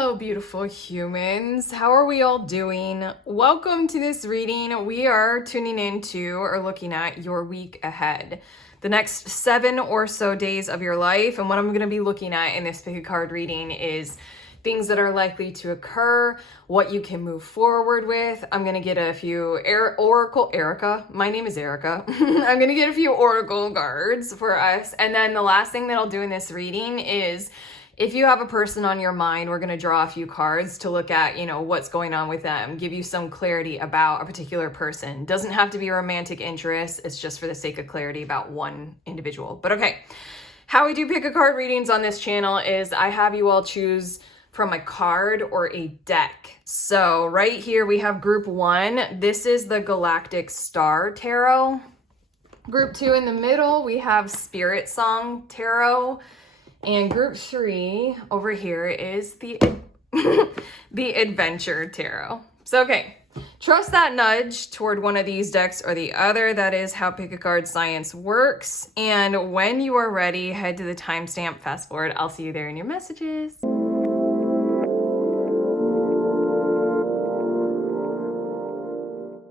Hello, beautiful humans. How are we all doing? Welcome to this reading. We are tuning into or looking at your week ahead, the next 7 or so days of your life. And what I'm going to be looking at in this pick a card reading is things that are likely to occur, what you can move forward with. I'm going to get a few Erica. My name is Erica. I'm going to get a few oracle cards for us. And then the last thing that I'll do in this reading is, if you have a person on your mind, we're going to draw a few cards to look at, what's going on with them, give you some clarity about a particular person. Doesn't have to be a romantic interest. It's just for the sake of clarity about one individual. But okay, how we do pick a card readings on this channel is I have you all choose from a card or a deck. So right here we have group 1. This is the Galactic Star Tarot. Group 2 in the middle, we have Spirit Song Tarot. And group 3 over here is the Adventure Tarot. So, okay, trust that nudge toward one of these decks or the other. That is how pick a card science works. And when you are ready, head to the timestamp, fast forward. I'll see you there in your messages.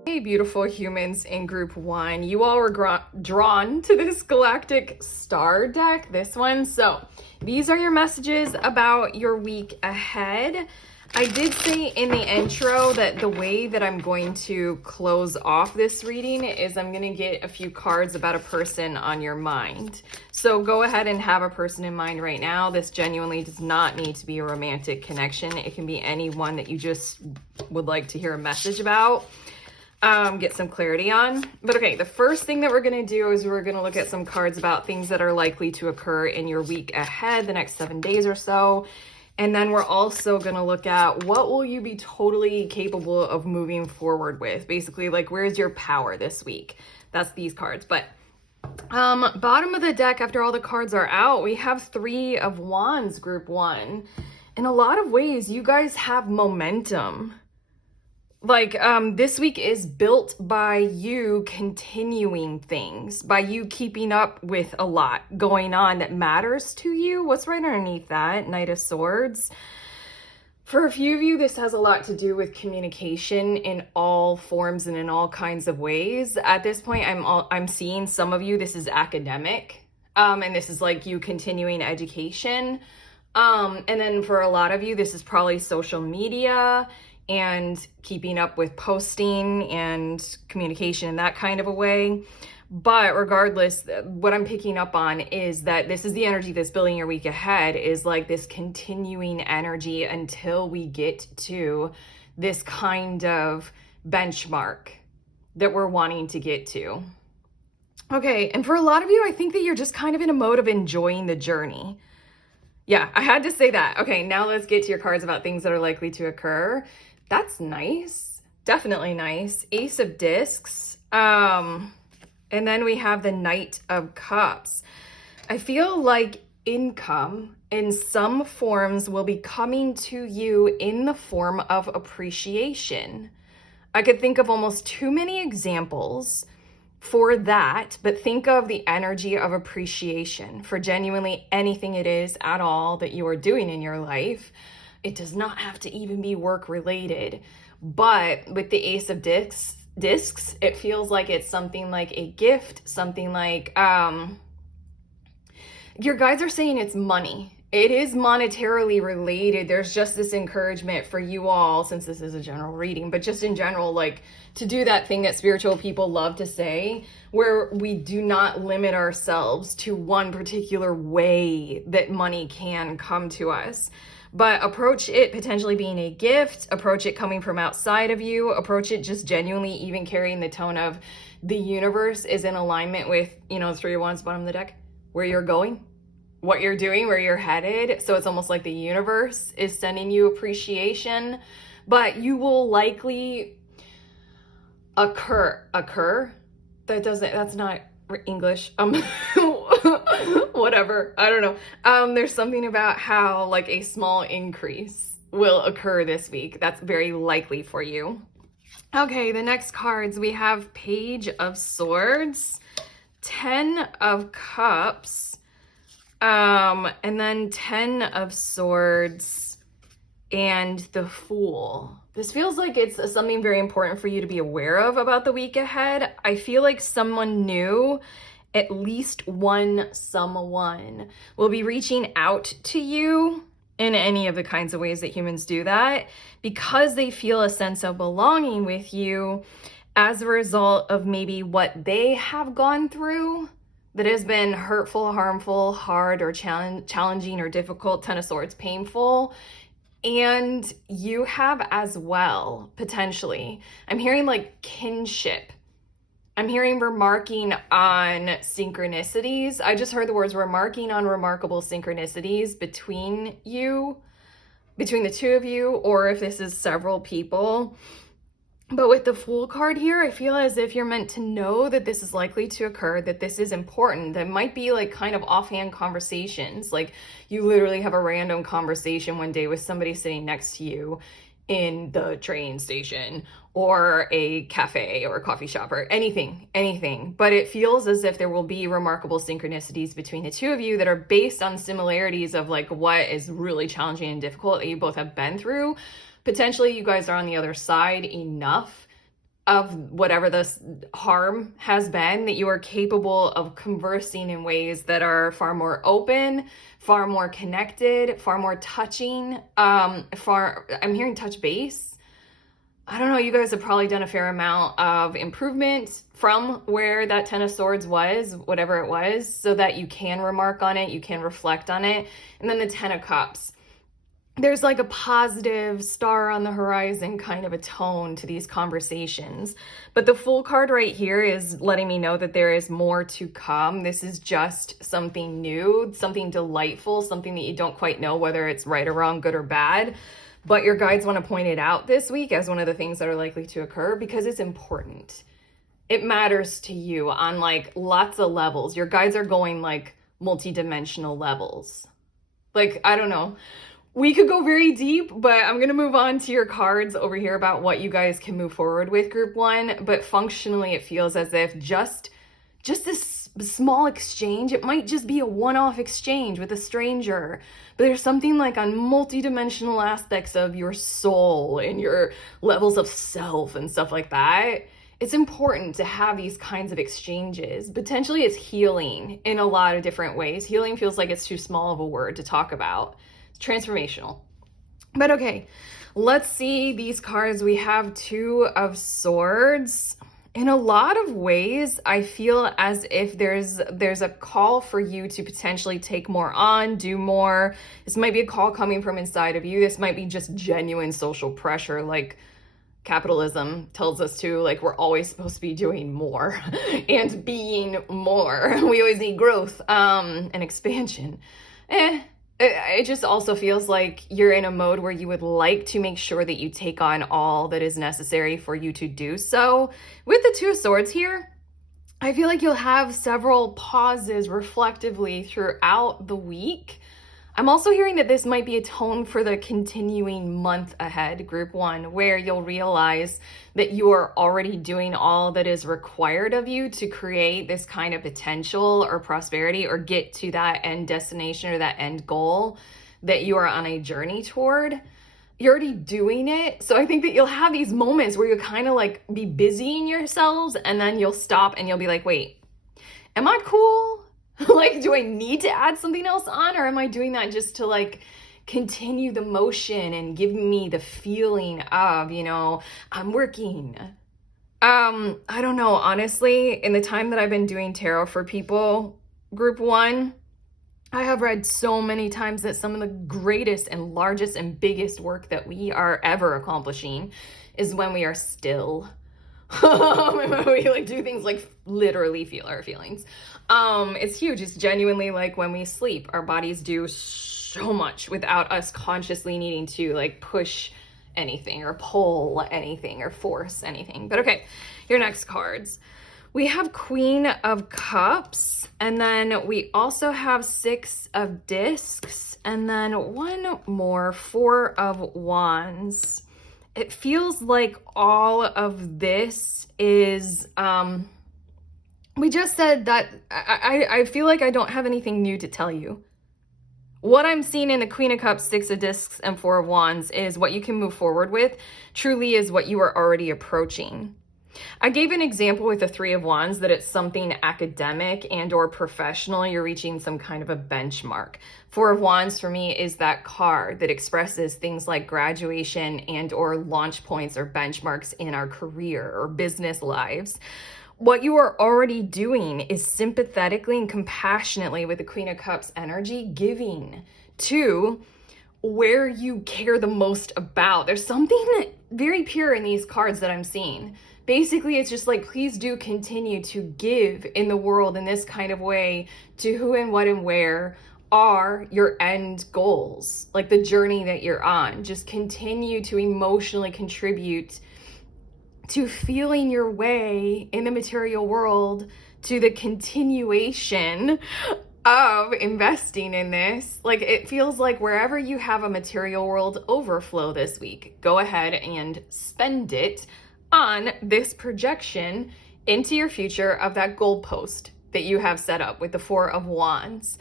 Hey, beautiful humans in group 1. You all were drawn to this Galactic Star deck, this one. So these are your messages about your week ahead. I did say in the intro that the way that I'm going to close off this reading is I'm going to get a few cards about a person on your mind. So go ahead and have a person in mind right now. This genuinely does not need to be a romantic connection. It can be anyone that you just would like to hear a message about. Get some clarity on. But okay, the first thing that we're going to do is we're going to look at some cards about things that are likely to occur in your week ahead, the next 7 days or so. And then we're also going to look at what will you be totally capable of moving forward with. Basically, like, where's your power this week? That's these cards. But bottom of the deck, after all the cards are out, we have 3 of Wands, group 1. In a lot of ways, you guys have momentum. Like, this week is built by you continuing things, by you keeping up with a lot going on that matters to you. What's right underneath that? Knight of Swords. For a few of you, this has a lot to do with communication in all forms and in all kinds of ways. At this point, I'm seeing some of you, this is academic, and this is like you continuing education. And then for a lot of you, this is probably social media and keeping up with posting and communication in that kind of a way. But regardless, what I'm picking up on is that this is the energy that's building your week ahead, is like this continuing energy until we get to this kind of benchmark that we're wanting to get to. Okay, and for a lot of you, I think that you're just kind of in a mode of enjoying the journey. Yeah, I had to say that. Okay, now let's get to your cards about things that are likely to occur. That's nice. Definitely nice. Ace of Discs. And then we have the Knight of Cups. I feel like income in some forms will be coming to you in the form of appreciation. I could think of almost too many examples for that, but think of the energy of appreciation for genuinely anything it is at all that you are doing in your life. It does not have to even be work related, but with the Ace of Discs, it feels like it's something like a gift, something like, your guides are saying it's money. It is monetarily related. There's just this encouragement for you all, since this is a general reading, but just in general, like, to do that thing that spiritual people love to say, where we do not limit ourselves to one particular way that money can come to us. But approach it potentially being a gift, approach it coming from outside of you, approach it just genuinely even carrying the tone of the universe is in alignment with, 3 of Wands, bottom of the deck, where you're going, what you're doing, where you're headed. So it's almost like the universe is sending you appreciation, but you will likely occur. That's not English. Whatever. I don't know. There's something about how like a small increase will occur this week. That's very likely for you. Okay, the next cards we have Page of Swords, 10 of Cups, and then 10 of Swords, and the Fool. This feels like it's something very important for you to be aware of about the week ahead. I feel like someone new, at least one someone, will be reaching out to you in any of the kinds of ways that humans do that because they feel a sense of belonging with you as a result of maybe what they have gone through that has been hurtful, harmful, hard, or challenging or difficult, Ten of Swords, painful. And you have as well, potentially. I'm hearing like kinship. I'm hearing remarking on synchronicities. I just heard the words remarking on remarkable synchronicities between you, between the two of you, or if this is several people. But with the Fool card here, I feel as if you're meant to know that this is likely to occur, that this is important. That might be like kind of offhand conversations. Like you literally have a random conversation one day with somebody sitting next to you in the train station or a cafe or a coffee shop or anything. But it feels as if there will be remarkable synchronicities between the two of you that are based on similarities of like what is really challenging and difficult that you both have been through. Potentially you guys are on the other side enough of whatever this harm has been that you are capable of conversing in ways that are far more open, far more connected, far more touching. I'm hearing touch base. I don't know, you guys have probably done a fair amount of improvement from where that Ten of Swords was, whatever it was, so that you can remark on it, you can reflect on it. And then the Ten of Cups. There's like a positive star on the horizon kind of a tone to these conversations. But the Fool card right here is letting me know that there is more to come. This is just something new, something delightful, something that you don't quite know whether it's right or wrong, good or bad. But your guides want to point it out this week as one of the things that are likely to occur because it's important. It matters to you on like lots of levels. Your guides are going like multi-dimensional levels. Like, I don't know. We could go very deep, but I'm going to move on to your cards over here about what you guys can move forward with, group one. But functionally, it feels as if just this small exchange, it might just be a one-off exchange with a stranger. But there's something like on multi-dimensional aspects of your soul and your levels of self and stuff like that. It's important to have these kinds of exchanges. Potentially it's healing in a lot of different ways. Healing feels like it's too small of a word to talk about. Transformational. But okay, let's see these cards. We have Two of Swords. In a lot of ways, I feel as if there's a call for you to potentially take more on, do more. This might be a call coming from inside of you. This might be just genuine social pressure, like capitalism tells us to, like we're always supposed to be doing more and being more. We always need growth and expansion. It just also feels like you're in a mode where you would like to make sure that you take on all that is necessary for you to do so. With the Two of Swords here, I feel like you'll have several pauses reflectively throughout the week. I'm also hearing that this might be a tone for the continuing month ahead, group one, where you'll realize that you are already doing all that is required of you to create this kind of potential or prosperity or get to that end destination or that end goal that you are on a journey toward. You're already doing it. So I think that you'll have these moments where you'll kind of like be busying yourselves and then you'll stop and you'll be like, wait, am I cool? Like, do I need to add something else on, or am I doing that just to like continue the motion and give me the feeling of, you know, I'm working? I don't know, honestly, in the time that I've been doing tarot for people, group one, I have read so many times that some of the greatest and largest and biggest work that we are ever accomplishing is when we are still. When we like do things like literally feel our feelings. It's huge. It's genuinely like when we sleep, our bodies do so much without us consciously needing to like push anything or pull anything or force anything. But okay, your next cards. We have Queen of Cups, and then we also have Six of Discs, and then one more, Four of Wands. It feels like all of this is, we just said that I feel like I don't have anything new to tell you. What I'm seeing in the Queen of Cups, Six of Discs, and Four of Wands is what you can move forward with truly is what you are already approaching. I gave an example with the Three of Wands that it's something academic and or professional. You're reaching some kind of a benchmark. Four of Wands for me is that card that expresses things like graduation and or launch points or benchmarks in our career or business lives. What you are already doing is sympathetically and compassionately with the Queen of Cups energy giving to where you care the most about. There's something very pure in these cards that I'm seeing. Basically, it's just like, please do continue to give in the world in this kind of way to who and what and where are your end goals, like the journey that you're on. Just continue to emotionally contribute to feeling your way in the material world to the continuation of investing in this. Like, it feels like wherever you have a material world overflow this week, go ahead and spend it on this projection into your future of that goalpost that you have set up with the Four of Wands.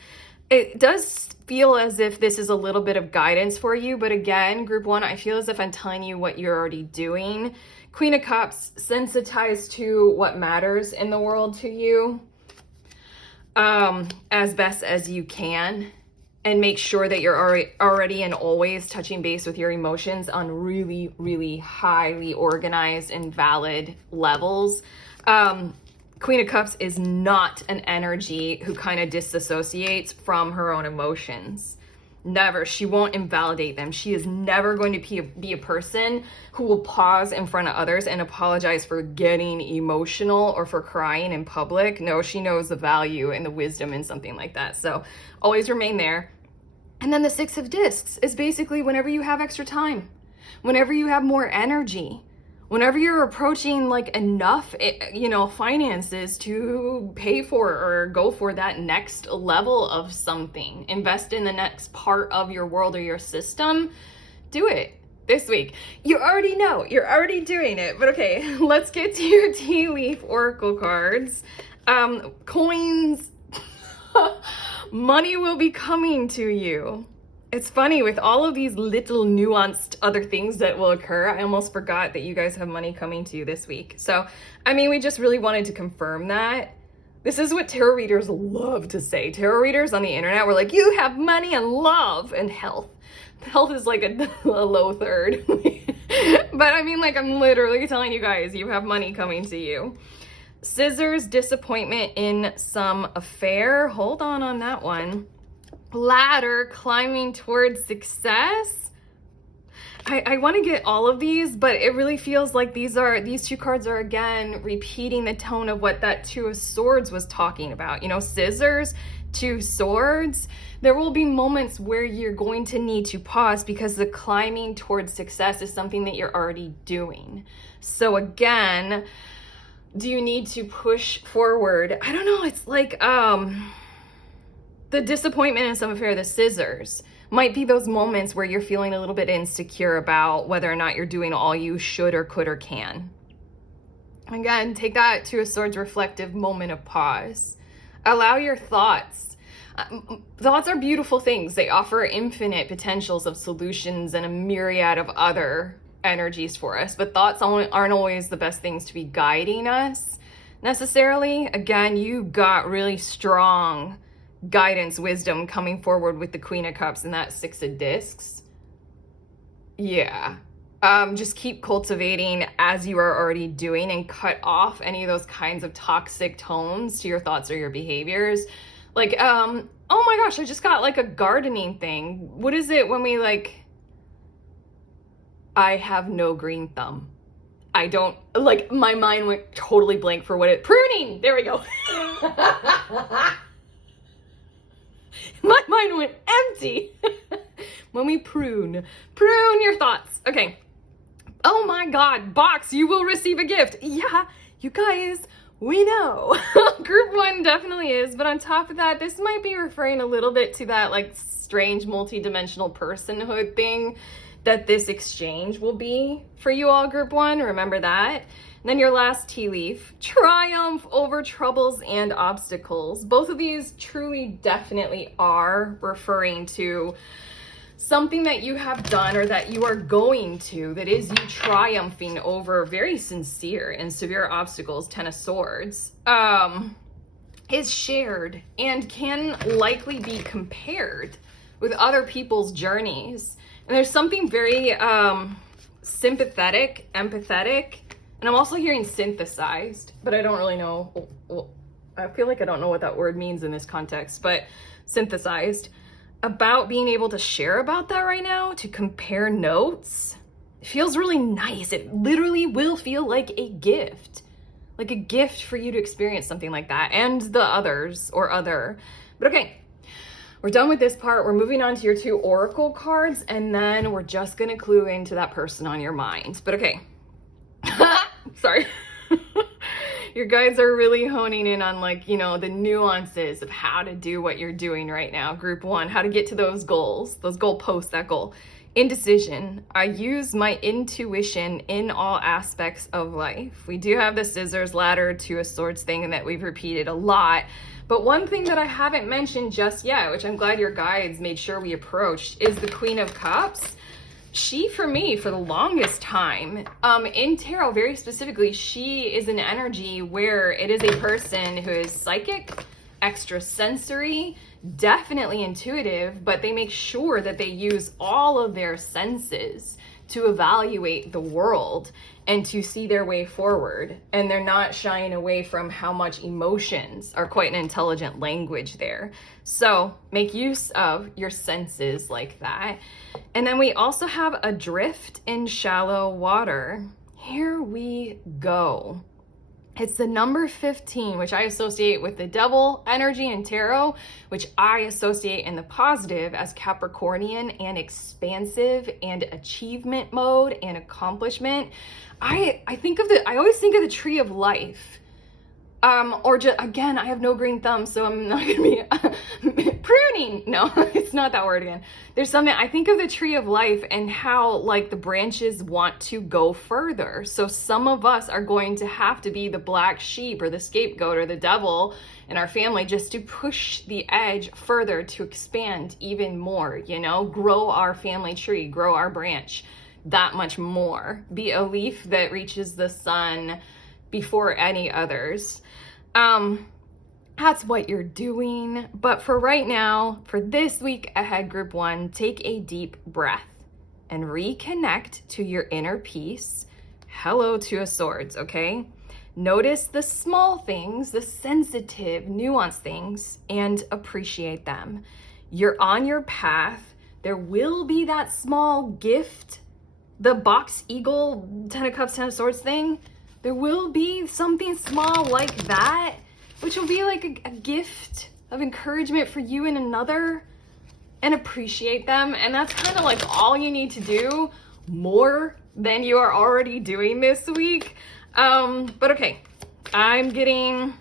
It does feel as if this is a little bit of guidance for you, but again, group one, I feel as if I'm telling you what you're already doing. Queen of Cups, sensitized to what matters in the world to you as best as you can, and make sure that you're already and always touching base with your emotions on really, really highly organized and valid levels. Queen of Cups is not an energy who kind of disassociates from her own emotions. Never. She won't invalidate them. She is never going to be a person who will pause in front of others and apologize for getting emotional or for crying in public. No, she knows the value and the wisdom in something like that. So always remain there. And then the Six of Discs is basically whenever you have extra time, whenever you have more energy, whenever you're approaching like enough, finances to pay for or go for that next level of something, invest in the next part of your world or your system, do it this week. You already know, you're already doing it. But okay, let's get to your tea leaf oracle cards. Coins, money will be coming to you. It's funny, with all of these little nuanced other things that will occur, I almost forgot that you guys have money coming to you this week. So, I mean, we just really wanted to confirm that. This is what tarot readers love to say. Tarot readers on the internet were like, you have money and love and health. Health is like a low third. But I mean, like, I'm literally telling you guys, you have money coming to you. Scissors, disappointment in some affair. Hold on that one. Ladder, climbing towards success. I want to get all of these, but it really feels like these two cards are again repeating the tone of what that Two of Swords was talking about. You know, scissors, two swords. There will be moments where you're going to need to pause because the climbing towards success is something that you're already doing. So again, do you need to push forward? I don't know. It's like, the disappointment in some affair, the scissors, might be those moments where you're feeling a little bit insecure about whether or not you're doing all you should or could or can. Again, take that Two of Swords reflective moment of pause. Allow your thoughts. Thoughts are beautiful things. They offer infinite potentials of solutions and a myriad of other energies for us, but thoughts aren't always the best things to be guiding us necessarily. Again, you got really strong guidance, wisdom coming forward with the Queen of Cups and that Six of Discs. Yeah. Just keep cultivating as you are already doing and cut off any of those kinds of toxic tones to your thoughts or your behaviors. Like, oh my gosh, I just got like a gardening thing. What is it when we like, I have no green thumb. I don't, like, my mind went totally blank for what pruning. There we go. My mind went empty. When we prune your thoughts. Okay. Oh my God, box, you will receive a gift. Yeah, you guys, we know. Group one definitely is, but on top of that, this might be referring a little bit to that like strange multi-dimensional personhood thing that this exchange will be for you all, group one. Remember that. then your last tea leaf, triumph over troubles and obstacles. Both of these truly definitely are referring to something that you have done or that you are going to, that is you triumphing over very sincere and severe obstacles. Ten of Swords is shared and can likely be compared with other people's journeys. And there's something very sympathetic, empathetic, and I'm also hearing synthesized, but I don't really know. Well, I feel like I don't know what that word means in this context, but synthesized, about being able to share about that right now, to compare notes. It feels really nice. It literally will feel like a gift for you to experience something like that, and the others or other. But okay, we're done with this part. We're moving on to your 2 oracle cards, and then we're just gonna clue into that person on your mind. But okay. Sorry. Your guides are really honing in on, like, you know, the nuances of how to do what you're doing right now. Group 1, how to get to those goals, those goalposts, that goal. Indecision. I use my intuition in all aspects of life. We do have the Scissors, Ladder, 2 of Swords thing that we've repeated a lot. But one thing that I haven't mentioned just yet, which I'm glad your guides made sure we approached, is the Queen of Cups. She, for me, for the longest time, in tarot very specifically, she is an energy where it is a person who is psychic, extrasensory, definitely intuitive, but they make sure that they use all of their senses to evaluate the world and to see their way forward. And they're not shying away from how much emotions are quite an intelligent language there. So make use of your senses like that. And then we also have Adrift in Shallow Water. Here we go. It's the number 15, which I associate with the devil energy in tarot, which I associate in the positive as Capricornian and expansive and achievement mode and accomplishment. I always think of the Tree of Life. Or just, again, I have no green thumb, so I'm not gonna be pruning. No, it's not that word again. There's something, I think of the Tree of Life and how, like, the branches want to go further. So some of us are going to have to be the black sheep or the scapegoat or the devil in our family just to push the edge further, to expand even more, you know, grow our family tree, grow our branch that much more, be a leaf that reaches the sun before any others. That's what you're doing. But for right now, for this week ahead, Group 1, take a deep breath and reconnect to your inner peace. Hello, 2 of Swords, okay? Notice the small things, the sensitive, nuanced things, and appreciate them. You're on your path. There will be that small gift, the box eagle, 10 of Cups, 10 of Swords thing. There will be something small like that, which will be like a gift of encouragement for you and another, and appreciate them. And that's kind of like all you need to do, more than you are already doing this week. But okay, I'm getting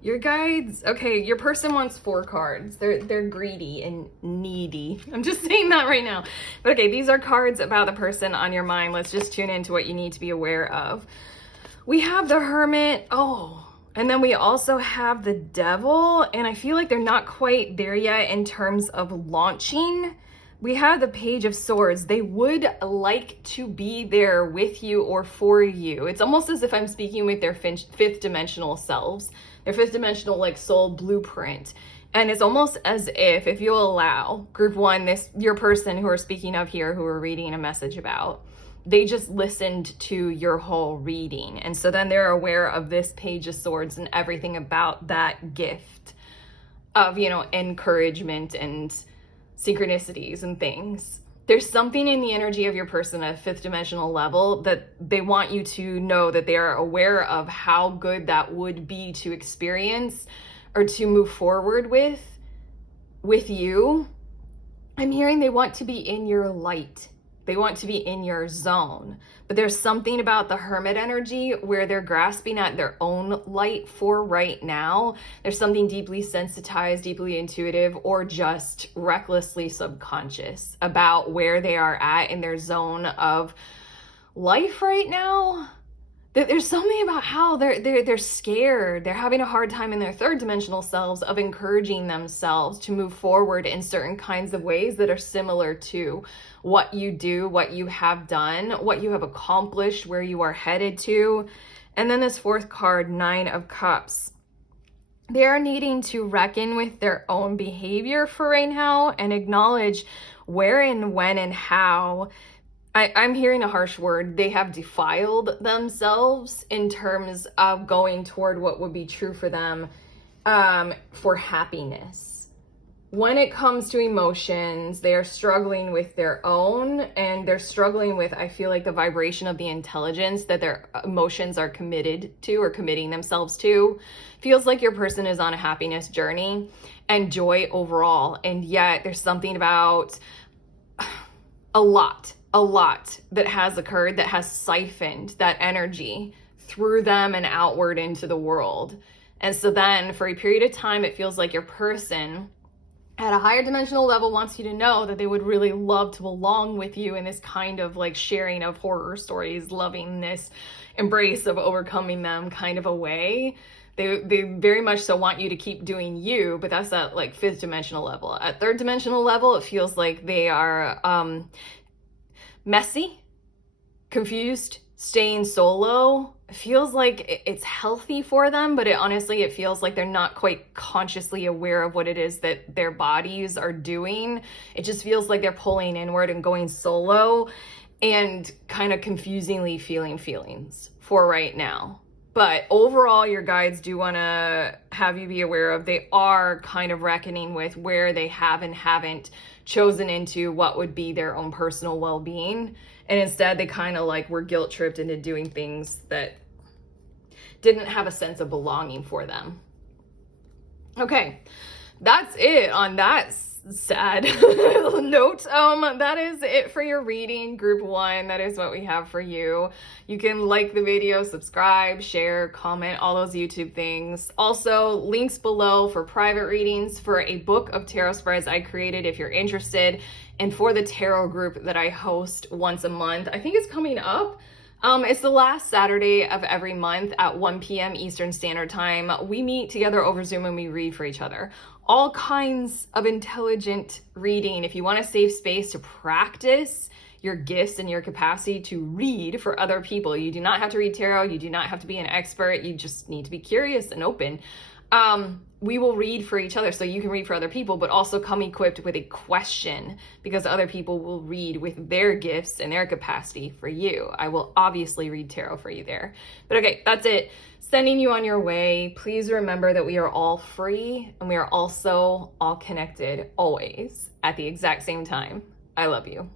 your guides. Okay, your person wants 4 cards. They're greedy and needy. I'm just saying that right now. But okay, these are cards about the person on your mind. Let's just tune into what you need to be aware of. We have the Hermit. Oh, and then we also have the Devil. And I feel like they're not quite there yet in terms of launching. We have the Page of Swords. They would like to be there with you or for you. It's almost as if I'm speaking with their 5th dimensional selves, their 5th dimensional, like, soul blueprint. And it's almost as if you'll allow Group 1, your person who we're speaking of here, who we're reading a message about, they just listened to your whole reading. And so then they're aware of this Page of Swords and everything about that gift of, you know, encouragement and synchronicities and things. There's something in the energy of your person at a 5th dimensional level that they want you to know that they are aware of how good that would be to experience or to move forward with you. I'm hearing they want to be in your light. They want to be in your zone. But there's something about the Hermit energy where they're grasping at their own light for right now. There's something deeply sensitized, deeply intuitive, or just recklessly subconscious about where they are at in their zone of life right now, there's something about how they're scared. They're having a hard time in their third dimensional selves of encouraging themselves to move forward in certain kinds of ways that are similar to what you do, what you have done, what you have accomplished, where you are headed to. And then this fourth card, Nine of Cups. They are needing to reckon with their own behavior for right now and acknowledge where and when and how, I'm hearing a harsh word, they have defiled themselves in terms of going toward what would be true for them for happiness. When it comes to emotions, they are struggling with their own, and they're struggling with, I feel like, the vibration of the intelligence that their emotions are committed to or committing themselves to. Feels like your person is on a happiness journey and joy overall, and yet there's something about a lot that has occurred that has siphoned that energy through them and outward into the world. And so then for a period of time, it feels like your person at a higher dimensional level wants you to know that they would really love to belong with you in this kind of like sharing of horror stories, loving this embrace of overcoming them kind of a way. They very much so want you to keep doing you, but that's at like fifth dimensional level. At third dimensional level, it feels like they are messy, confused, staying solo. It feels like it's healthy for them, but honestly, it feels like they're not quite consciously aware of what it is that their bodies are doing. It just feels like they're pulling inward and going solo and kind of confusingly feeling feelings for right now. But overall, your guides do want to have you be aware of, they are kind of reckoning with where they have and haven't chosen into what would be their own personal well-being. And instead, they kind of like were guilt tripped into doing things that didn't have a sense of belonging for them. Okay, that's it on that sad note. That is it for your reading, group 1. That is what we have for you. You can like the video, subscribe, share, comment, all those YouTube things. Also, links below for private readings, for a book of tarot spreads I created if you're interested, and for the tarot group that I host once a month. I think it's coming up. It's the last Saturday of every month at 1 p.m. Eastern Standard Time. We meet together over Zoom and we read for each other. All kinds of intelligent reading. If you want a safe space to practice your gifts and your capacity to read for other people, you do not have to read tarot. You do not have to be an expert. You just need to be curious and open. We will read for each other, so you can read for other people, but also come equipped with a question, because other people will read with their gifts and their capacity for you. I will obviously read tarot for you there. But okay, that's it. Sending you on your way. Please remember that we are all free and we are also all connected always at the exact same time. I love you.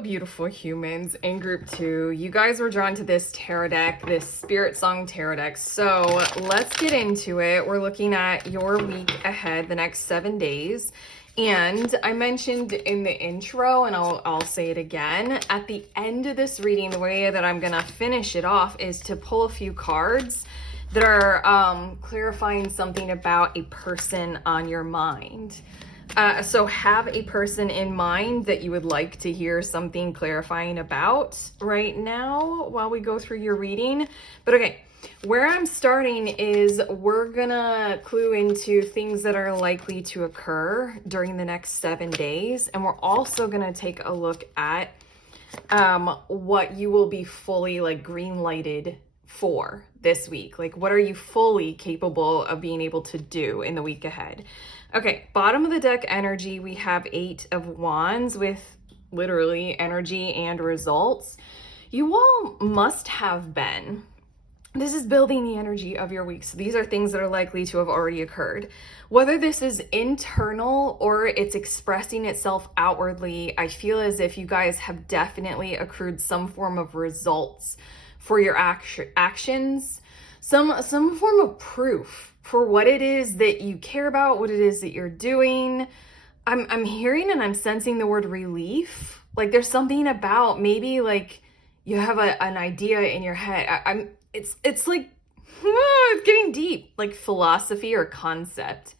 Beautiful humans in group 2, you guys were drawn to this tarot deck, this Spirit Song tarot deck. So let's get into it. We're looking at your week ahead, the next 7 days. And I mentioned in the intro, and I'll say it again, at the end of this reading, the way that I'm gonna finish it off is to pull a few cards that are clarifying something about a person on your mind. So have a person in mind that you would like to hear something clarifying about right now while we go through your reading. But okay, where I'm starting is we're gonna clue into things that are likely to occur during the next 7 days. And we're also gonna take a look at what you will be fully like green lighted for this week. Like, what are you fully capable of being able to do in the week ahead? Okay, bottom of the deck energy, we have 8 of Wands with literally energy and results. You all must have been. This is building the energy of your week. So these are things that are likely to have already occurred. Whether this is internal or it's expressing itself outwardly, I feel as if you guys have definitely accrued some form of results for your actions, some form of proof for what it is that you care about, what it is that you're doing. I'm hearing and I'm sensing the word relief. Like there's something about maybe like you have an idea in your head. It's like, it's getting deep, like philosophy or concept.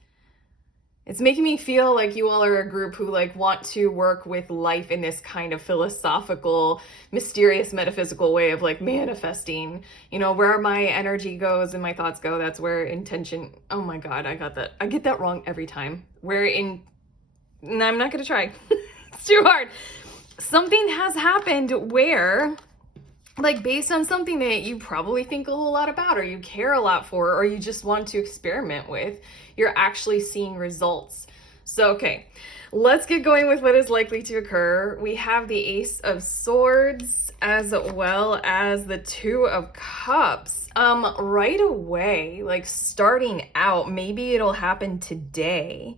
It's making me feel like you all are a group who like want to work with life in this kind of philosophical, mysterious, metaphysical way of like manifesting. You know, where my energy goes and my thoughts go, that's where intention. Oh my God, I got that. I get that wrong every time. No, I'm not going to try. It's too hard. Something has happened where, like, based on something that you probably think a whole lot about, or you care a lot for, or you just want to experiment with, you're actually seeing results. So, okay, let's get going with what is likely to occur. We have the Ace of Swords as well as the Two of Cups. Right away, like starting out, maybe it'll happen today.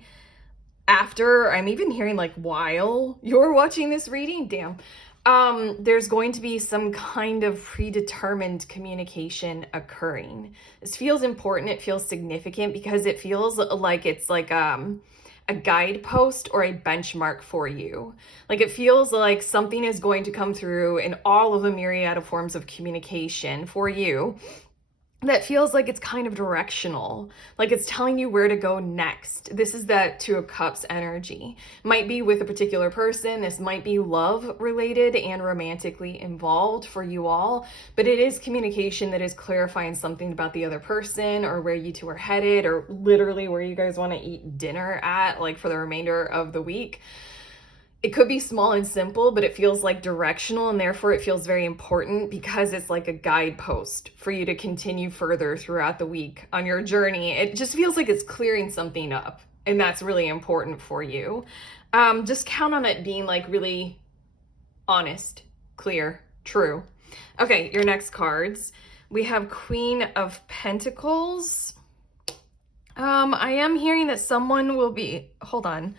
After, I'm even hearing like while you're watching this reading, damn. There's going to be some kind of predetermined communication occurring. This feels important. It feels significant because it feels like it's like a guidepost or a benchmark for you. Like it feels like something is going to come through in all of the myriad of forms of communication for you that feels like it's kind of directional, like it's telling you where to go next. This is that Two of Cups energy. Might be with a particular person. This might be love related and romantically involved for you all, but it is communication that is clarifying something about the other person or where you two are headed, or literally where you guys want to eat dinner at, like for the remainder of the week. It could be small and simple, but it feels like directional, and therefore it feels very important because it's like a guidepost for you to continue further throughout the week on your journey. It just feels like it's clearing something up, and that's really important for you. Just count on it being like really honest, clear, true. Okay, your next cards. We have Queen of Pentacles. I am hearing that someone will be, hold on.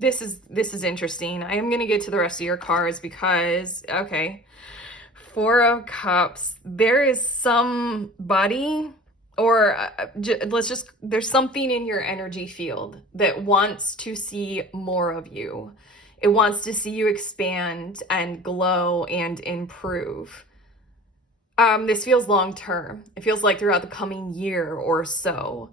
This is interesting. I am going to get to the rest of your cards because, okay, Four of Cups. There is somebody, or there's something in your energy field that wants to see more of you. It wants to see you expand and glow and improve. This feels long term. It feels like throughout the coming year or so.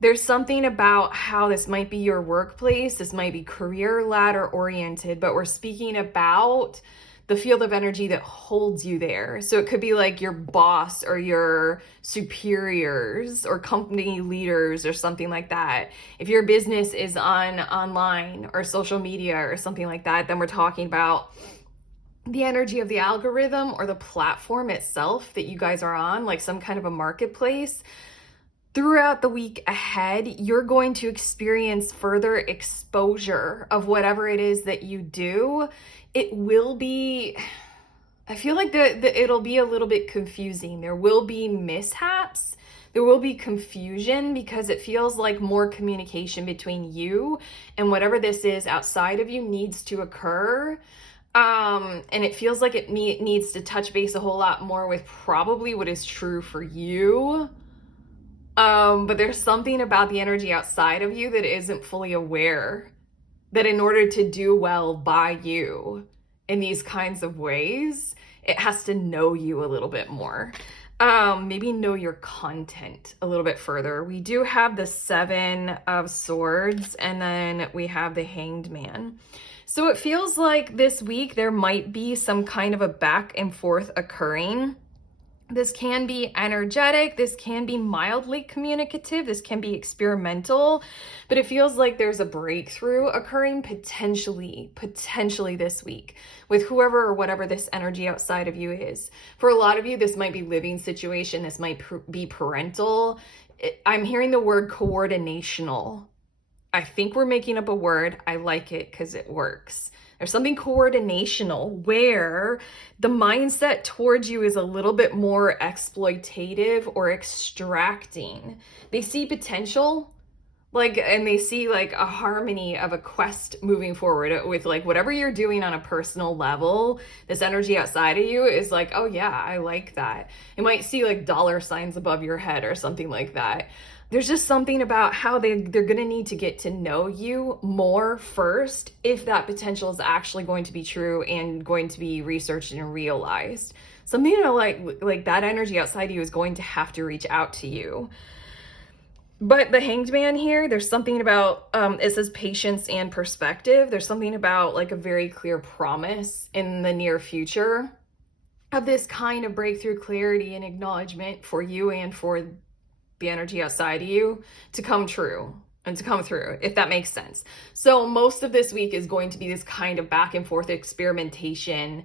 There's something about how this might be your workplace, this might be career ladder oriented, but we're speaking about the field of energy that holds you there. So it could be like your boss or your superiors or company leaders or something like that. If your business is online or social media or something like that, then we're talking about the energy of the algorithm or the platform itself that you guys are on, like some kind of a marketplace. Throughout the week ahead, you're going to experience further exposure of whatever it is that you do. It will be, I feel like it'll be a little bit confusing. There will be mishaps. There will be confusion because it feels like more communication between you and whatever this is outside of you needs to occur. And it feels like it needs to touch base a whole lot more with probably what is true for you. But there's something about the energy outside of you that isn't fully aware that in order to do well by you in these kinds of ways, it has to know you a little bit more. Maybe know your content a little bit further. We do have the Seven of Swords, and then we have the Hanged Man. So it feels like this week there might be some kind of a back and forth occurring. This can be energetic, this can be mildly communicative, this can be experimental, but it feels like there's a breakthrough occurring potentially this week with whoever or whatever this energy outside of you is. For a lot of you, this might be living situation, this might be parental. I'm hearing the word coordinational. I think we're making up a word. I like it because it works. There's something coordinational where the mindset towards you is a little bit more exploitative or extracting. They see potential, and they see like a harmony of a quest moving forward with like whatever you're doing on a personal level. This energy outside of you is like, oh yeah, I like that. It might see like dollar signs above your head or something like that. There's just something about how they're going to need to get to know you more first if that potential is actually going to be true and going to be researched and realized. Something like that energy outside of you is going to have to reach out to you. But the Hanged Man here, there's something about, it says patience and perspective. There's something about like a very clear promise in the near future of this kind of breakthrough clarity and acknowledgement for you and for the energy outside of you to come true and to come through, if that makes sense. So most of this week is going to be this kind of back and forth experimentation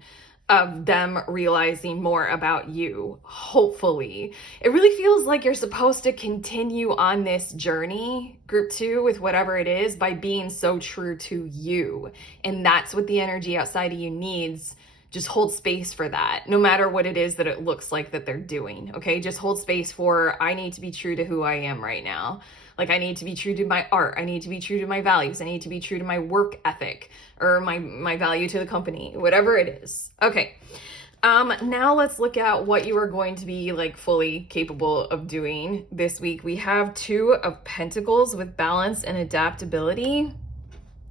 of them realizing more about you, hopefully. It really feels like you're supposed to continue on this journey, group 2, with whatever it is, by being so true to you. And that's what the energy outside of you needs. Just hold space for that, no matter what it is that it looks like that they're doing, okay? Just hold space for, I need to be true to who I am right now. Like, I need to be true to my art. I need to be true to my values. I need to be true to my work ethic or my value to the company, whatever it is. Okay. Now let's look at what you are going to be like fully capable of doing this week. We have 2 of Pentacles with balance and adaptability.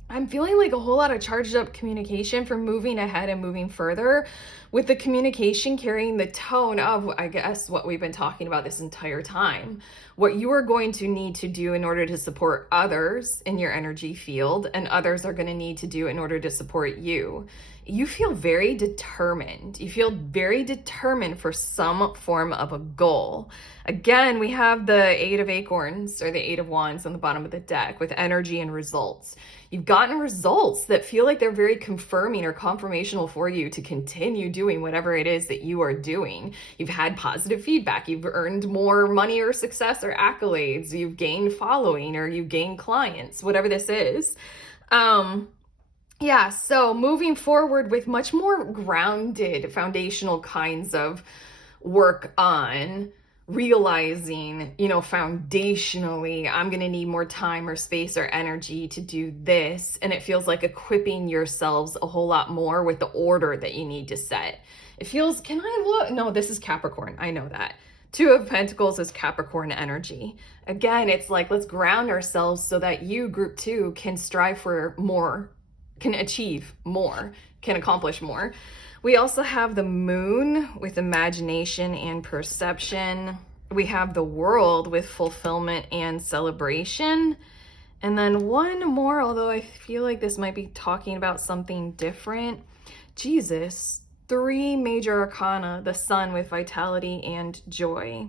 I'm feeling like a whole lot of charged up communication for moving ahead and moving further, with the communication carrying the tone of, I guess, what we've been talking about this entire time. What you are going to need to do in order to support others in your energy field, and others are going to need to do in order to support you. You feel very determined. You feel very determined for some form of a goal. Again, we have the 8 of Acorns, or the 8 of Wands on the bottom of the deck, with energy and results. You've gotten results that feel like they're very confirming or confirmational for you to continue doing whatever it is that you are doing. You've had positive feedback. You've earned more money or success or accolades. You've gained following, or you've gained clients, whatever this is. Yeah, so moving forward with much more grounded foundational kinds of work on realizing, foundationally, I'm going to need more time or space or energy to do this. And it feels like equipping yourselves a whole lot more with the order that you need to set. It feels, can I look? No, this is Capricorn. I know that. 2 of Pentacles is Capricorn energy. Again, it's like, let's ground ourselves so that you, group 2, can strive for more, can achieve more, can accomplish more. We also have the Moon with imagination and perception. We have the World with fulfillment and celebration. And then one more, although I feel like this might be talking about something different. Jesus, 3 major arcana, the Sun with vitality and joy.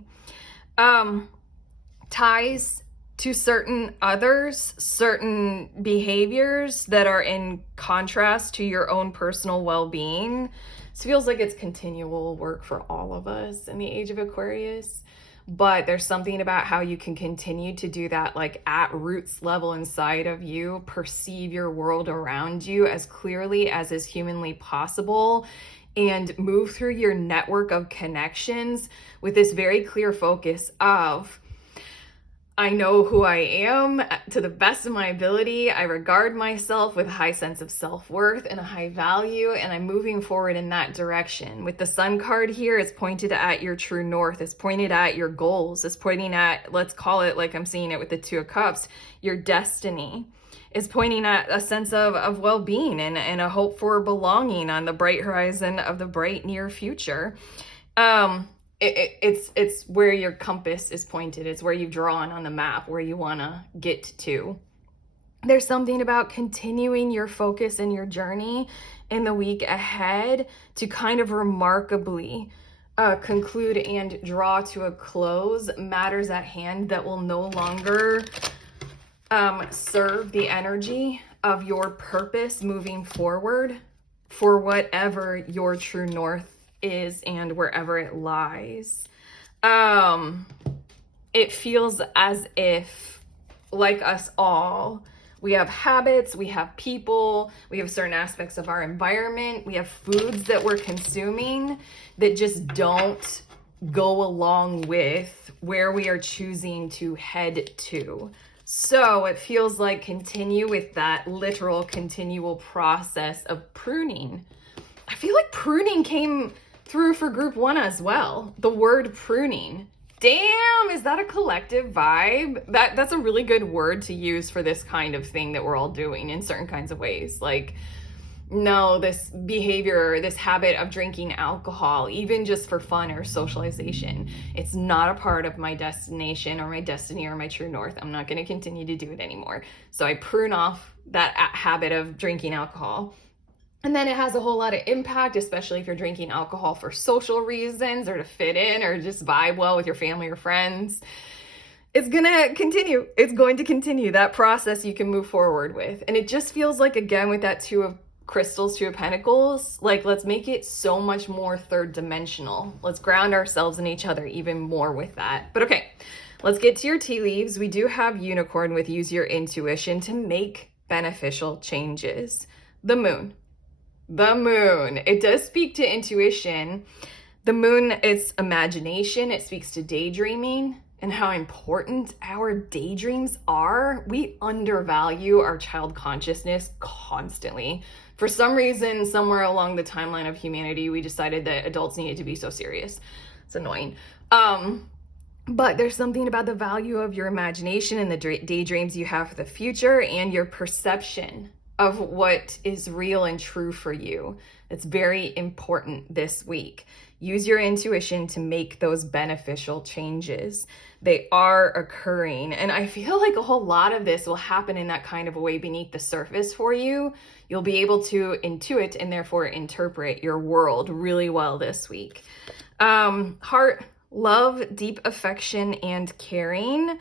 Ties to certain others, certain behaviors that are in contrast to your own personal well-being. This feels like it's continual work for all of us in the age of Aquarius, but there's something about how you can continue to do that, like at roots level inside of you, perceive your world around you as clearly as is humanly possible, and move through your network of connections with this very clear focus of, I know who I am to the best of my ability. I regard myself with a high sense of self-worth and a high value, and I'm moving forward in that direction. With the Sun card here, it's pointed at your true north. It's pointed at your goals. It's pointing at, let's call it like I'm seeing it with the 2 of Cups, your destiny. It's pointing at a sense of well-being and a hope for belonging on the bright horizon of the bright near future. It's where your compass is pointed. It's where you've drawn on the map, where you want to get to. There's something about continuing your focus and your journey in the week ahead to kind of remarkably conclude and draw to a close matters at hand that will no longer serve the energy of your purpose moving forward for whatever your true north is and wherever it lies. It feels as if, like us all, we have habits, we have people, we have certain aspects of our environment, we have foods that we're consuming that just don't go along with where we are choosing to head to. So it feels like continue with that literal continual process of pruning. I feel like pruning came through for group 1 as well. The word pruning. Damn, is that a collective vibe? That's a really good word to use for this kind of thing that we're all doing in certain kinds of ways. Like, no, this behavior, this habit of drinking alcohol, even just for fun or socialization, it's not a part of my destination or my destiny or my true north. I'm not going to continue to do it anymore. So I prune off that habit of drinking alcohol. And then it has a whole lot of impact, especially if you're drinking alcohol for social reasons or to fit in or just vibe well with your family or friends. It's going to continue. It's going to continue that process you can move forward with. And it just feels like, again, with that Two of Crystals, Two of Pentacles, like, let's make it so much more third dimensional. Let's ground ourselves in each other even more with that. But okay, let's get to your tea leaves. We do have Unicorn with use your intuition to make beneficial changes. The moon. The moon. It does speak to intuition. The moon is imagination. It speaks to daydreaming and how important our daydreams are. We undervalue our child consciousness constantly. For some reason, somewhere along the timeline of humanity, we decided that adults needed to be so serious. It's annoying. But there's something about the value of your imagination and the daydreams you have for the future and your perception of what is real and true for you. It's very important this week. Use your intuition to make those beneficial changes. They are occurring. And I feel like a whole lot of this will happen in that kind of a way beneath the surface for you. You'll be able to intuit and therefore interpret your world really well this week. Heart, love, deep affection, and caring.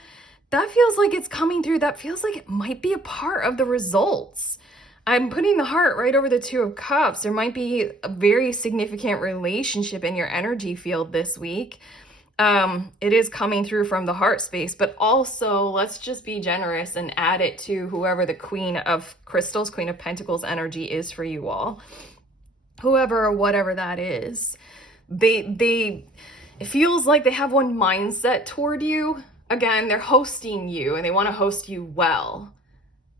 That feels like it's coming through. That feels like it might be a part of the results. I'm putting the heart right over the Two of Cups. There might be a very significant relationship in your energy field this week. It is coming through from the heart space, but also let's just be generous and add it to whoever the Queen of Crystals, Queen of Pentacles energy is for you all. Whoever or whatever that is, it feels like they have one mindset toward you. Again, they're hosting you and they want to host you well.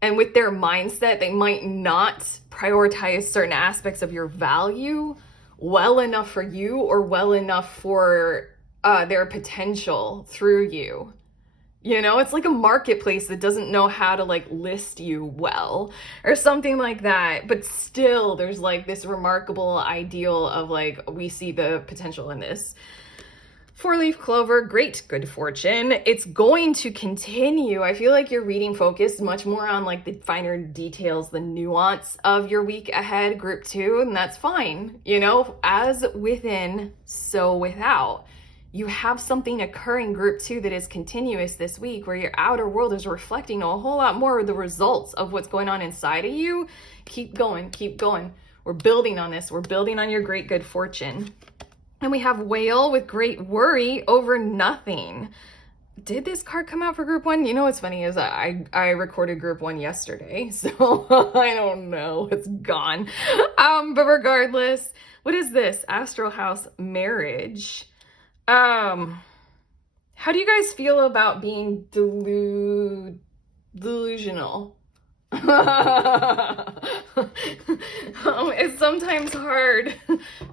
And with their mindset, they might not prioritize certain aspects of your value well enough for you or well enough for their potential through you. You know, it's like a marketplace that doesn't know how to like list you well or something like that. But still, there's like this remarkable ideal of like, we see the potential in this. Four-leaf clover, great good fortune. It's going to continue. I feel like your reading focused much more on like the finer details, the nuance of your week ahead, group 2, and that's fine. You know, as within, so without. You have something occurring, group 2, that is continuous this week where your outer world is reflecting a whole lot more of the results of what's going on inside of you. Keep going, keep going. We're building on this. We're building on your great good fortune. And we have Whale with great worry over nothing. Did this card come out for group 1? You know what's funny is I recorded group 1 yesterday, so I don't know. It's gone. But regardless, what is this? Astral House Marriage. How do you guys feel about being delusional? It's sometimes hard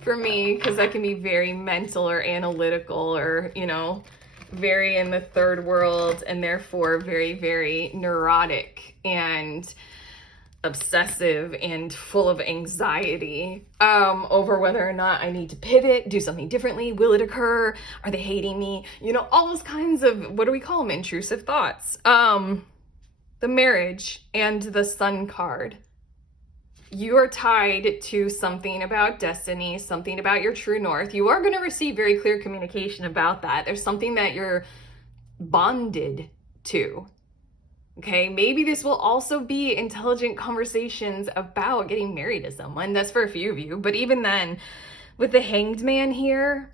for me because I can be very mental or analytical or, you know, very in the third world and therefore very, very neurotic and obsessive and full of anxiety over whether or not I need to pivot, do something differently. Will it occur? Are they hating me? You know, all those kinds of, what do we call them? Intrusive thoughts. The Marriage and the Sun card. You are tied to something about destiny, something about your true north. You are going to receive very clear communication about that. There's something that you're bonded to. Okay, maybe this will also be intelligent conversations about getting married to someone. That's for a few of you. But even then, with the Hanged Man here,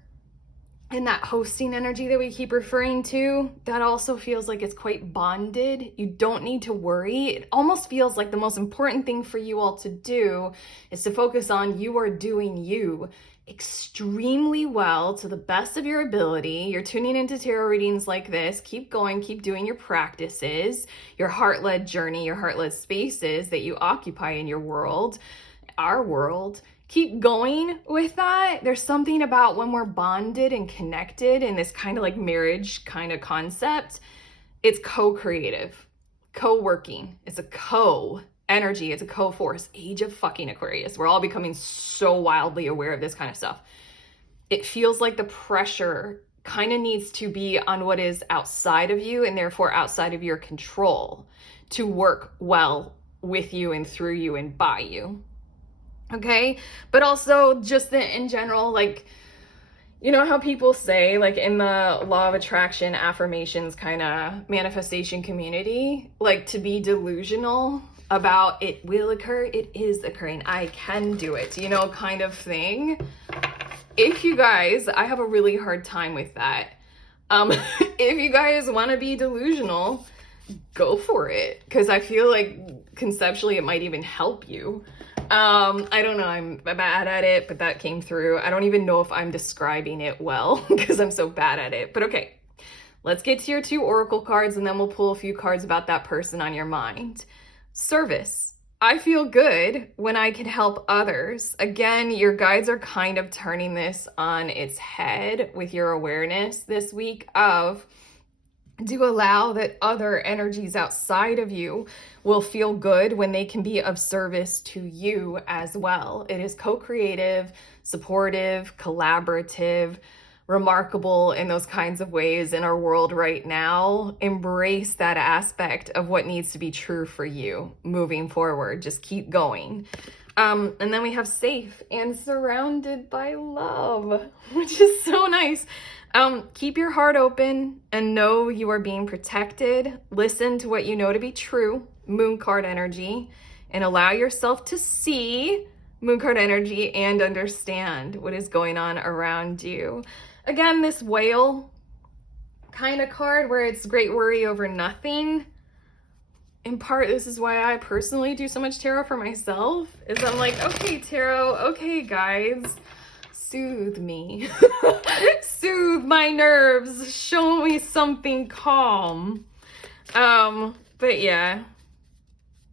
and that hosting energy that we keep referring to, that also feels like it's quite bonded. You don't need to worry. It almost feels like the most important thing for you all to do is to focus on you are doing you extremely well to the best of your ability. You're tuning into tarot readings like this. Keep going, keep doing your practices, your heart-led journey, your heart-led spaces that you occupy in your world, our world. Keep going with that. There's something about when we're bonded and connected in this kind of like marriage kind of concept, it's co-creative, co-working. It's a co, energy. It's a co-force. Age of fucking Aquarius. We're all becoming so wildly aware of this kind of stuff. It feels like the pressure kind of needs to be on what is outside of you and therefore outside of your control to work well with you and through you and by you. Okay? But also just in general, like, you know how people say, like in the law of attraction, affirmations kind of manifestation community, like to be delusional about it will occur, it is occurring, I can do it, you know, kind of thing. If you guys, I have a really hard time with that. If you guys want to be delusional, go for it. Because I feel like conceptually it might even help you. I don't know, I'm bad at it, but that came through. I don't even know if I'm describing it well because I'm so bad at it. But okay, let's get to your 2 oracle cards and then we'll pull a few cards about that person on your mind. Service. I feel good when I can help others. Again, your guides are kind of turning this on its head with your awareness this week of, do allow that other energies outside of you will feel good when they can be of service to you as well. It is co-creative, supportive, collaborative, remarkable in those kinds of ways in our world right now. Embrace that aspect of what needs to be true for you moving forward. Just keep going. And then we have safe and surrounded by love, which is so nice. Keep your heart open and know you are being protected. Listen to what you know to be true, moon card energy, and allow yourself to see moon card energy and understand what is going on around you. Again, this whale kind of card where it's great worry over nothing. In part, this is why I personally do so much tarot for myself, is I'm like, okay, tarot, okay, guys, soothe me. Soothe my nerves. Show me something calm. But yeah,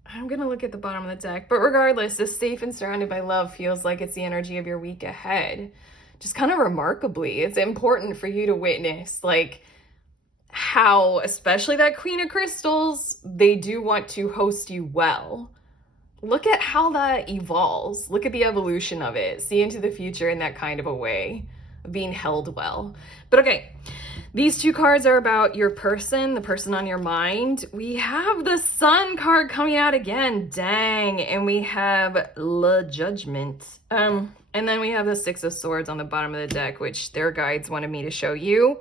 I'm gonna look at the bottom of the deck. But regardless, this safe and surrounded by love feels like it's the energy of your week ahead. Just kind of remarkably, it's important for you to witness, like, how, especially that Queen of Crystals, they do want to host you well. Look at how that evolves. Look at the evolution of it. See into the future in that kind of a way, of being held well. But okay, these 2 cards are about your person, the person on your mind. We have the Sun card coming out again. Dang. And we have Le Judgment. And then we have the 6 of Swords on the bottom of the deck, which their guides wanted me to show you.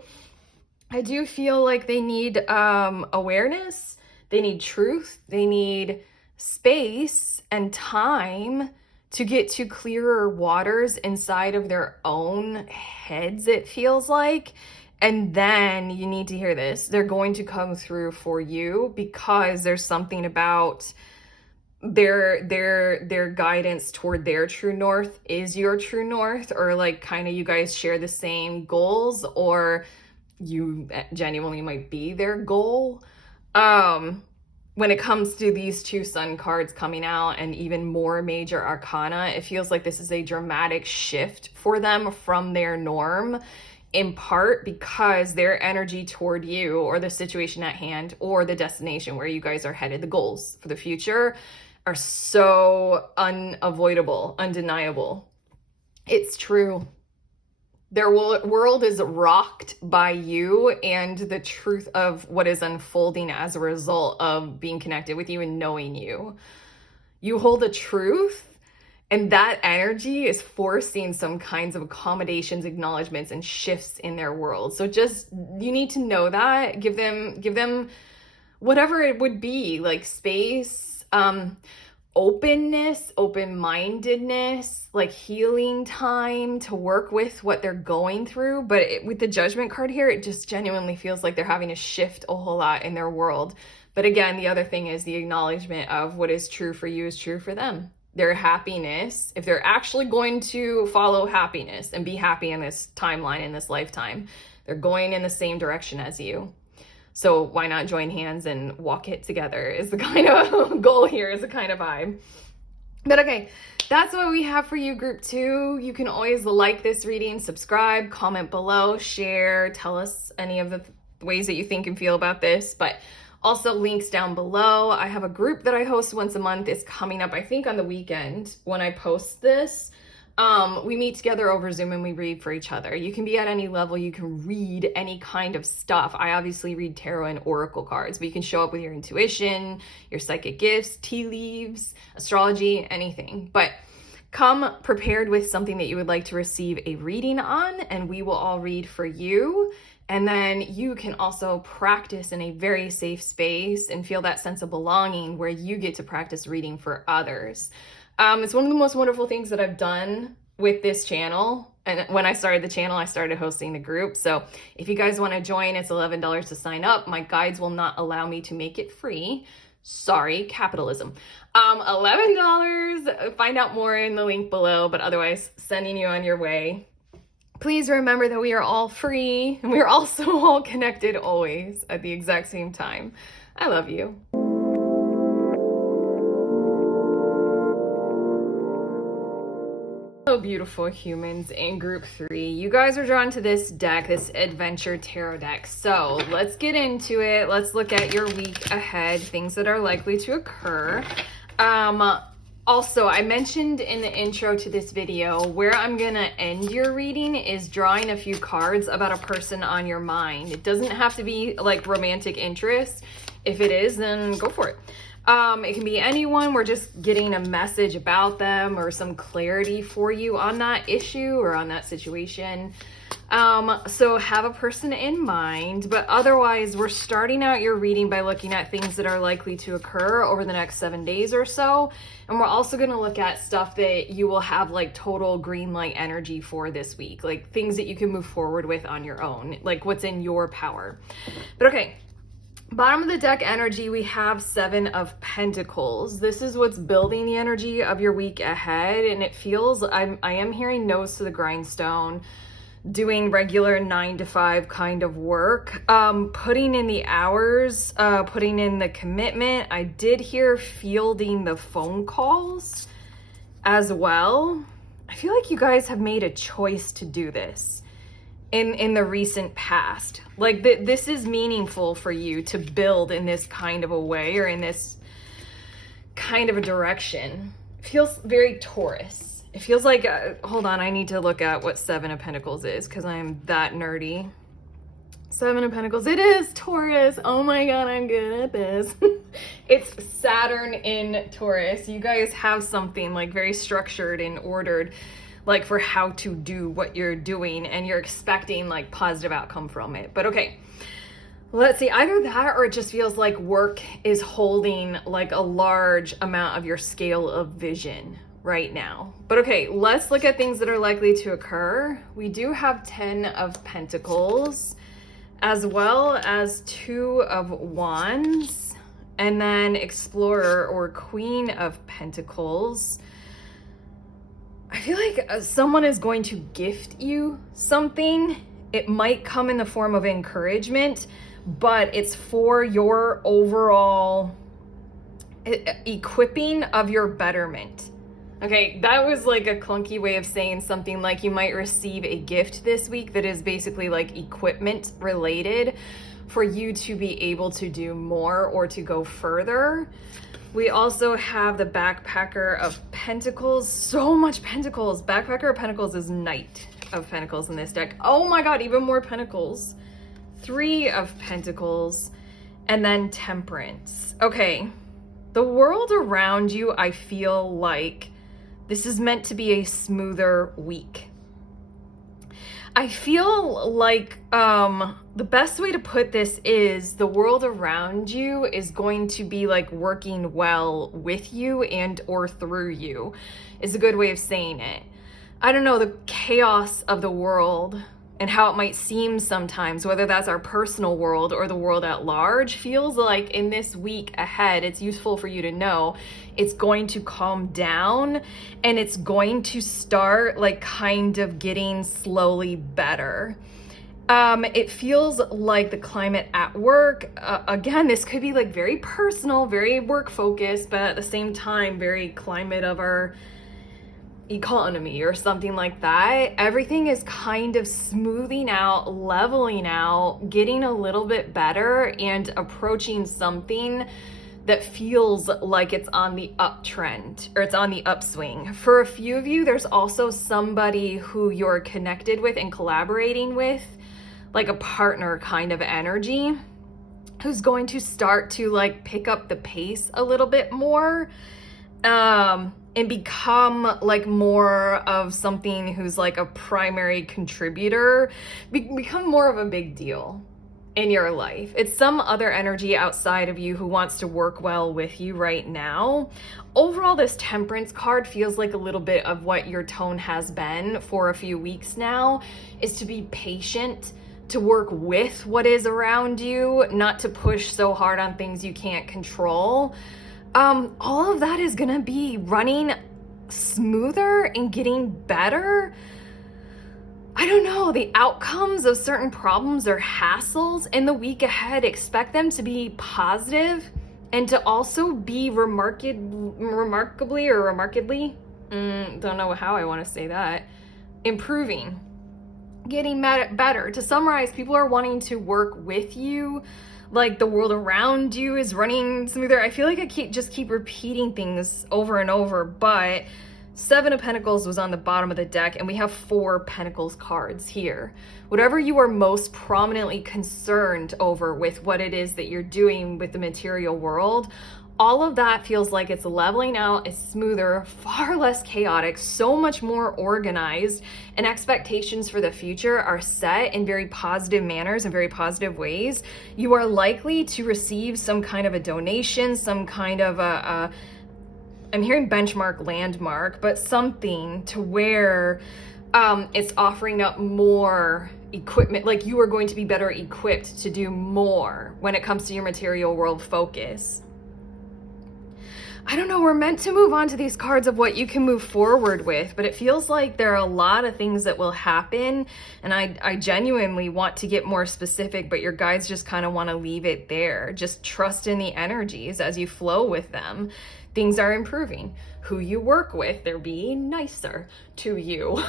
I do feel like they need awareness. They need truth. They need space and time to get to clearer waters inside of their own heads, it feels like. And then you need to hear this. They're going to come through for you because there's something about their guidance toward their true north is your true north, or like kind of you guys share the same goals, or you genuinely might be their goal. When it comes to these 2 Sun cards coming out and even more major arcana, it feels like this is a dramatic shift for them from their norm, in part because their energy toward you or the situation at hand or the destination where you guys are headed, the goals for the future, are so unavoidable, undeniable. It's true. Their world is rocked by you and the truth of what is unfolding as a result of being connected with you and knowing you. You hold a truth, and that energy is forcing some kinds of accommodations, acknowledgments, and shifts in their world. So just, you need to know that. Give them whatever it would be, like space, openness, open-mindedness, like healing time to work with what they're going through. But with the Judgment card here, it just genuinely feels like they're having to shift a whole lot in their world. But again, the other thing is the acknowledgement of what is true for you is true for them. Their happiness, if they're actually going to follow happiness and be happy in this timeline, in this lifetime, they're going in the same direction as you. So why not join hands and walk it together is the kind of goal here, is the kind of vibe. But okay, that's what we have for you, group 2. You can always like this reading, subscribe, comment below, share, tell us any of the ways that you think and feel about this. But Also, links down below. I have a group that I host once a month. It's coming up, I think, on the weekend when I post this. We meet together over Zoom and we read for each other. You can be at any level. You can read any kind of stuff. I obviously read tarot and oracle cards, but you can show up with your intuition, your psychic gifts, tea leaves, astrology, anything. But come prepared with something that you would like to receive a reading on, and we will all read for you. And then you can also practice in a very safe space and feel that sense of belonging where you get to practice reading for others. It's one of the most wonderful things that I've done with this channel. And when I started the channel, I started hosting the group. So if you guys want to join, it's $11 to sign up. My guides will not allow me to make it free. Sorry, capitalism. $11. Find out more in the link below, but otherwise sending you on your way. Please remember that we are all free and we are also all connected always at the exact same time. I love you. Hello, beautiful humans in group 3. You guys are drawn to this deck, this adventure tarot deck. So let's get into it. Let's look at your week ahead, things that are likely to occur. Also, I mentioned in the intro to this video, where I'm gonna end your reading is drawing a few cards about a person on your mind. It doesn't have to be like romantic interest. If it is, then go for it. It can be anyone. We're just getting a message about them or some clarity for you on that issue or on that situation. So have a person in mind, but otherwise we're starting out your reading by looking at things that are likely to occur over the next 7 days or so. And we're also going to look at stuff that you will have like total green light energy for this week, like things that you can move forward with on your own, like what's in your power. But okay. Bottom of the deck energy, we have 7 of Pentacles. This is what's building the energy of your week ahead. And it feels, I am hearing nose to the grindstone, doing regular 9 to 5 kind of work, putting in the hours, putting in the commitment. I did hear fielding the phone calls as well. I feel like you guys have made a choice to do this in the recent past. Like this is meaningful for you to build in this kind of a way or in this kind of a direction. It feels very Taurus. It feels like, hold on, I need to look at what 7 of Pentacles is because I'm that nerdy. 7 of Pentacles, it is Taurus. Oh my God, I'm good at this. It's Saturn in Taurus. You guys have something like very structured and ordered, like for how to do what you're doing, and you're expecting like positive outcome from it. But okay, let's see, either that or it just feels like work is holding like a large amount of your scale of vision right now. But okay, let's look at things that are likely to occur. We do have 10 of Pentacles, as well as 2 of Wands, and then Explorer or Queen of Pentacles. I feel like someone is going to gift you something. It might come in the form of encouragement, but it's for your overall equipping of your betterment. Okay, that was like a clunky way of saying something like you might receive a gift this week that is basically like equipment related for you to be able to do more or to go further. We also have the Backpacker of Pentacles. So much Pentacles. Backpacker of Pentacles is Knight of Pentacles in this deck. Oh my God, even more Pentacles. 3 of Pentacles. And then Temperance. Okay. The world around you, I feel like this is meant to be a smoother week. I feel like the best way to put this is the world around you is going to be like working well with you and or through you is a good way of saying it. I don't know, the chaos of the world and how it might seem sometimes, whether that's our personal world or the world at large, feels like in this week ahead, it's useful for you to know it's going to calm down and it's going to start like kind of getting slowly better. It feels like the climate at work, again, this could be like very personal, very work focused, but at the same time, very climate of our economy or something like that. Everything is kind of smoothing out, leveling out, getting a little bit better, and approaching something that feels like it's on the uptrend or it's on the upswing. For a few of you, there's also somebody who you're connected with and collaborating with, like a partner kind of energy, who's going to start to like pick up the pace a little bit more, and become like more of something who's like a primary contributor, become more of a big deal in your life. It's some other energy outside of you who wants to work well with you right now. Overall, this Temperance card feels like a little bit of what your tone has been for a few weeks now, is to be patient, to work with what is around you, not to push so hard on things you can't control. All of that is gonna be running smoother and getting better. I don't know, the outcomes of certain problems or hassles in the week ahead, expect them to be positive and to also be remarkably, don't know how I want to say that, improving, getting better. To summarize, people are wanting to work with you, like the world around you is running smoother. I feel like I keep repeating things over and over, but Seven of Pentacles was on the bottom of the deck, and we have 4 Pentacles cards here. Whatever you are most prominently concerned over with what it is that you're doing with the material world, all of that feels like it's leveling out, it's smoother, far less chaotic, so much more organized, and expectations for the future are set in very positive manners and very positive ways. You are likely to receive some kind of a donation, some kind of I'm hearing benchmark, landmark, but something to where it's offering up more equipment, like you are going to be better equipped to do more when it comes to your material world focus. I don't know, we're meant to move on to these cards of what you can move forward with, but it feels like there are a lot of things that will happen, and I genuinely want to get more specific, but your guides just kind of want to leave it there. Just trust in the energies as you flow with them. Things are improving. Who you work with, they're being nicer to you.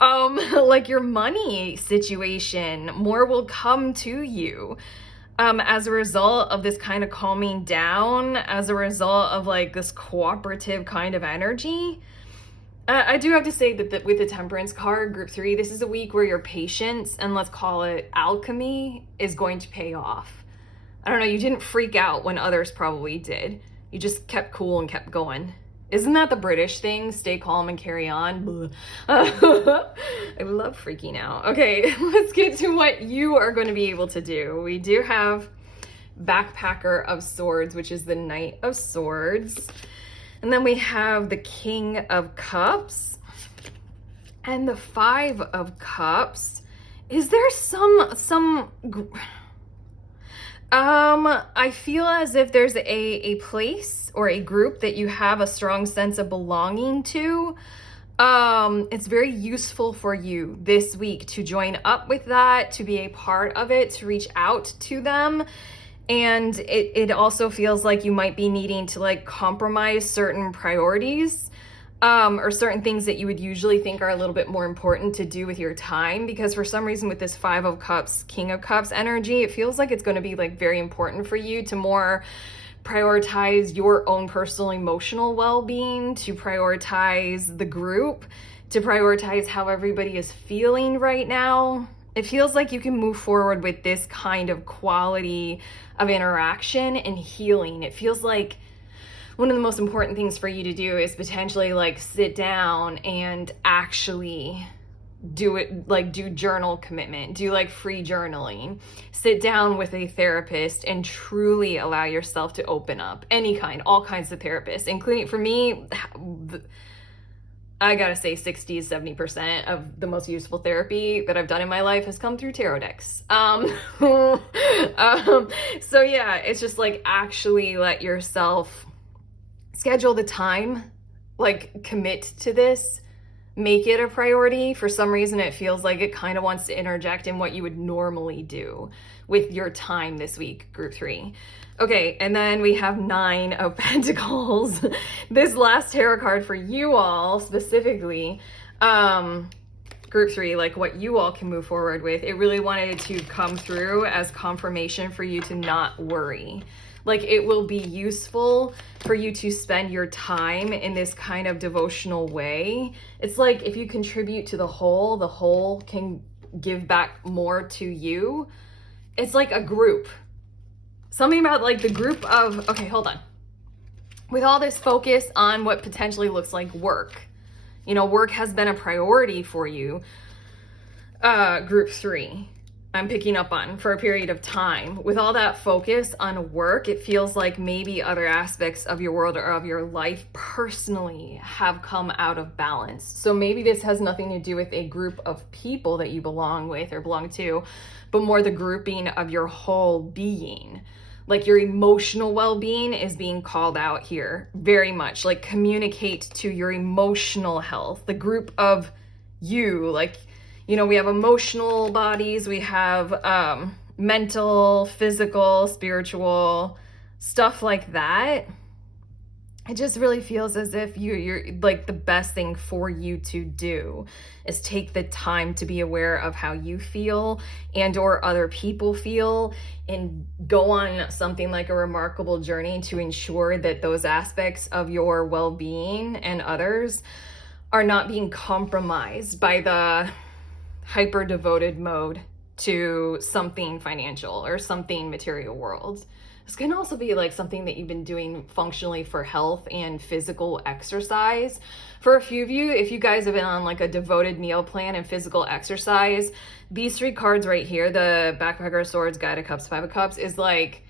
Like your money situation, more will come to you. As a result of this kind of calming down, as a result of like this cooperative kind of energy. I do have to say that with the Temperance card, group 3, this is a week where your patience and let's call it alchemy is going to pay off. I don't know, you didn't freak out when others probably did. You just kept cool and kept going. Isn't that the British thing? Stay calm and carry on. I love freaking out. Okay, let's get to what you are going to be able to do. We do have Backpacker of Swords, which is the Knight of Swords. And then we have the King of Cups and the 5 of Cups. Is there I feel as if there's a place or a group that you have a strong sense of belonging to. It's very useful for you this week to join up with that, to be a part of it, to reach out to them. And it also feels like you might be needing to like compromise certain priorities, or certain things that you would usually think are a little bit more important to do with your time, because for some reason with this 5 of Cups, King of Cups energy, it feels like it's going to be like very important for you to more prioritize your own personal emotional well-being, to prioritize the group, to prioritize how everybody is feeling right now. It feels like you can move forward with this kind of quality of interaction and healing. It feels like one of the most important things for you to do is potentially like sit down and actually do it, like do journal commitment, do like free journaling, sit down with a therapist and truly allow yourself to open up. Any kind, all kinds of therapists, including for me, I gotta say 60-70% of the most useful therapy that I've done in my life has come through tarot decks. So yeah, it's just like actually let yourself schedule the time, like commit to this, make it a priority. For some reason, it feels like it kind of wants to interject in what you would normally do with your time this week, group 3. Okay, and then we have 9 of Pentacles. This last tarot card for you all specifically, group 3, like what you all can move forward with. It really wanted to come through as confirmation for you to not worry. Like, it will be useful for you to spend your time in this kind of devotional way. It's like if you contribute to the whole can give back more to you. It's like a group. Something about like the group of, okay, hold on. With all this focus on what potentially looks like work, you know, work has been a priority for you, group 3, I'm picking up on for a period of time. With all that focus on work, it feels like maybe other aspects of your world or of your life personally have come out of balance. So maybe this has nothing to do with a group of people that you belong with or belong to, but more the grouping of your whole being. Like your emotional well-being is being called out here very much. Like communicate to your emotional health, the group of you. Like, you know, we have emotional bodies, we have mental, physical, spiritual, stuff like that. It just really feels as if you're like the best thing for you to do is take the time to be aware of how you feel and or other people feel, and go on something like a remarkable journey to ensure that those aspects of your well-being and others are not being compromised by the hyper devoted mode to something financial or something material world. This can also be like something that you've been doing functionally for health and physical exercise. For a few of you, if you guys have been on like a devoted meal plan and physical exercise, these 3 cards right here, the Backpacker of Swords, Guide of Cups, 5 of Cups, is like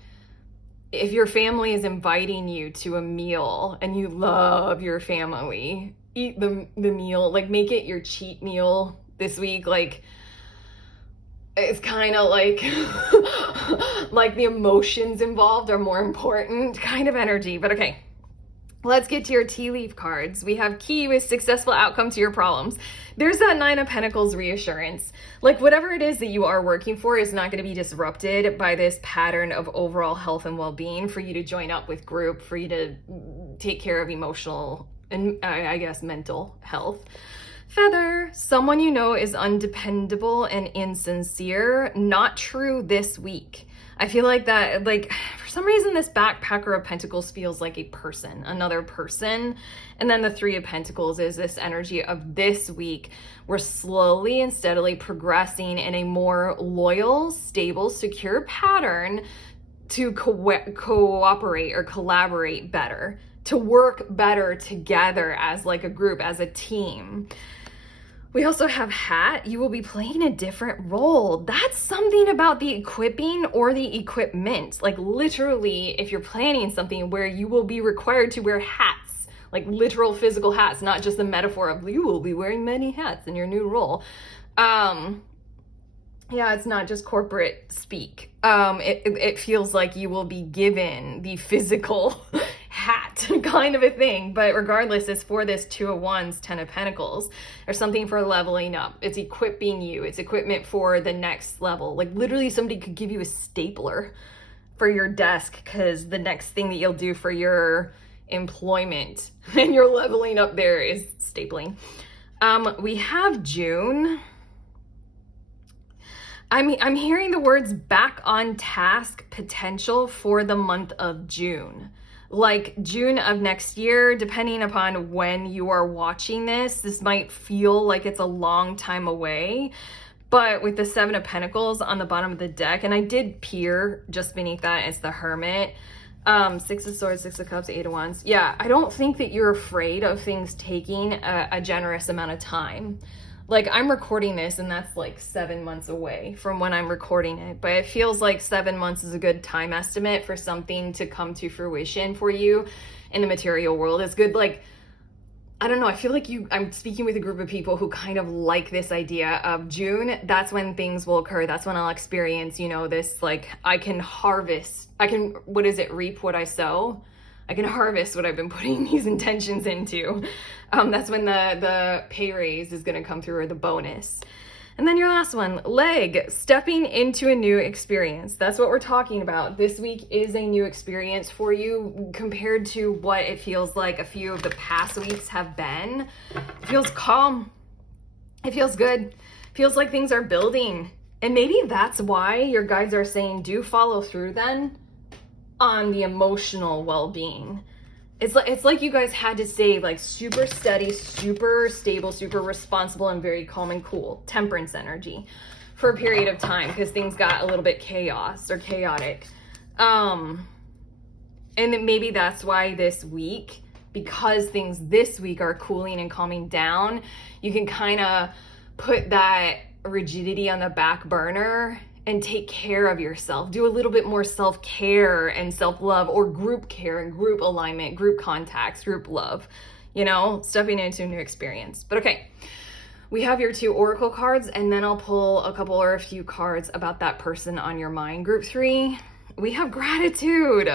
if your family is inviting you to a meal and you love your family, eat the meal, like make it your cheat meal this week. Like, it's kind of like like the emotions involved are more important kind of energy. But okay, let's get to your tea leaf cards. We have key with successful outcome to your problems. There's that 9 of Pentacles reassurance. Like whatever it is that you are working for is not going to be disrupted by this pattern of overall health and well-being, for you to join up with group, for you to take care of emotional and I guess mental health. Feather, someone you know is undependable and insincere. Not true this week. I feel like that, like, for some reason, this Backpacker of Pentacles feels like a person, another person. And then the 3 of Pentacles is this energy of this week. We're slowly and steadily progressing in a more loyal, stable, secure pattern to cooperate or collaborate better, to work better together as like a group, as a team. We also have hat. You will be playing a different role. That's something about the equipping or the equipment. Like literally, if you're planning something where you will be required to wear hats, like literal physical hats, not just the metaphor of you will be wearing many hats in your new role. Yeah, it's not just corporate speak. It feels like you will be given the physical hat kind of a thing. But regardless, it's for this 2 of Wands, 10 of Pentacles, or something for leveling up. It's equipping you. It's equipment for the next level. Like literally somebody could give you a stapler for your desk because the next thing that you'll do for your employment and your leveling up there is stapling. We have June. I'm hearing the words back on task potential for the month of June. Like June of next year, depending upon when you are watching this might feel like it's a long time away. But with the 7 of Pentacles on the bottom of the deck, and I did peer just beneath that, it's the Hermit. 6 of Swords, 6 of Cups, 8 of Wands. Yeah, I don't think that you're afraid of things taking a generous amount of time. Like I'm recording this and that's like 7 months away from when I'm recording it, but it feels like 7 months is a good time estimate for something to come to fruition for you in the material world. It's good. Like, I don't know. I feel like I'm speaking with a group of people who kind of like this idea of June. That's when things will occur. That's when I'll experience, you know, this, like I can harvest, reap what I sow. I can harvest what I've been putting these intentions into. That's when the pay raise is going to come through, or the bonus. And then your last one, leg, stepping into a new experience. That's what we're talking about. This week is a new experience for you compared to what it feels like a few of the past weeks have been. It feels calm. It feels good. It feels like things are building. And maybe that's why your guides are saying do follow through then on the emotional well-being. It's like you guys had to stay like super steady, super stable, super responsible, and very calm and cool, temperance energy for a period of time because things got a little bit chaotic. And then maybe that's why this week, because things this week are cooling and calming down, you can kind of put that rigidity on the back burner and take care of yourself. Do a little bit more self-care and self-love, or group care and group alignment, group contacts, group love, stepping into a new experience. But okay, we have your 2 oracle cards, and then I'll pull a couple or a few cards about that person on your mind. Group 3, we have gratitude.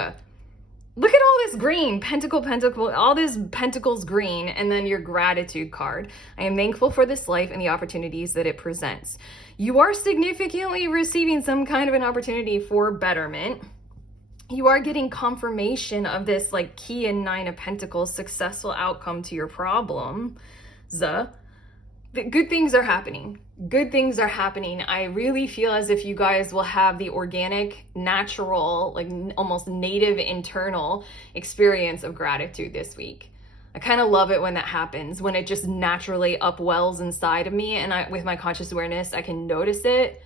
Look at all this green, pentacle, all this pentacles green, and then your gratitude card. I am thankful for this life and the opportunities that it presents. You are significantly receiving some kind of an opportunity for betterment. You are getting confirmation of this like key in 9 of Pentacles, successful outcome to your problem. Good things are happening. Good things are happening. I really feel as if you guys will have the organic, natural, like almost native internal experience of gratitude this week. I kind of love it when that happens, when it just naturally upwells inside of me, and with my conscious awareness, I can notice it.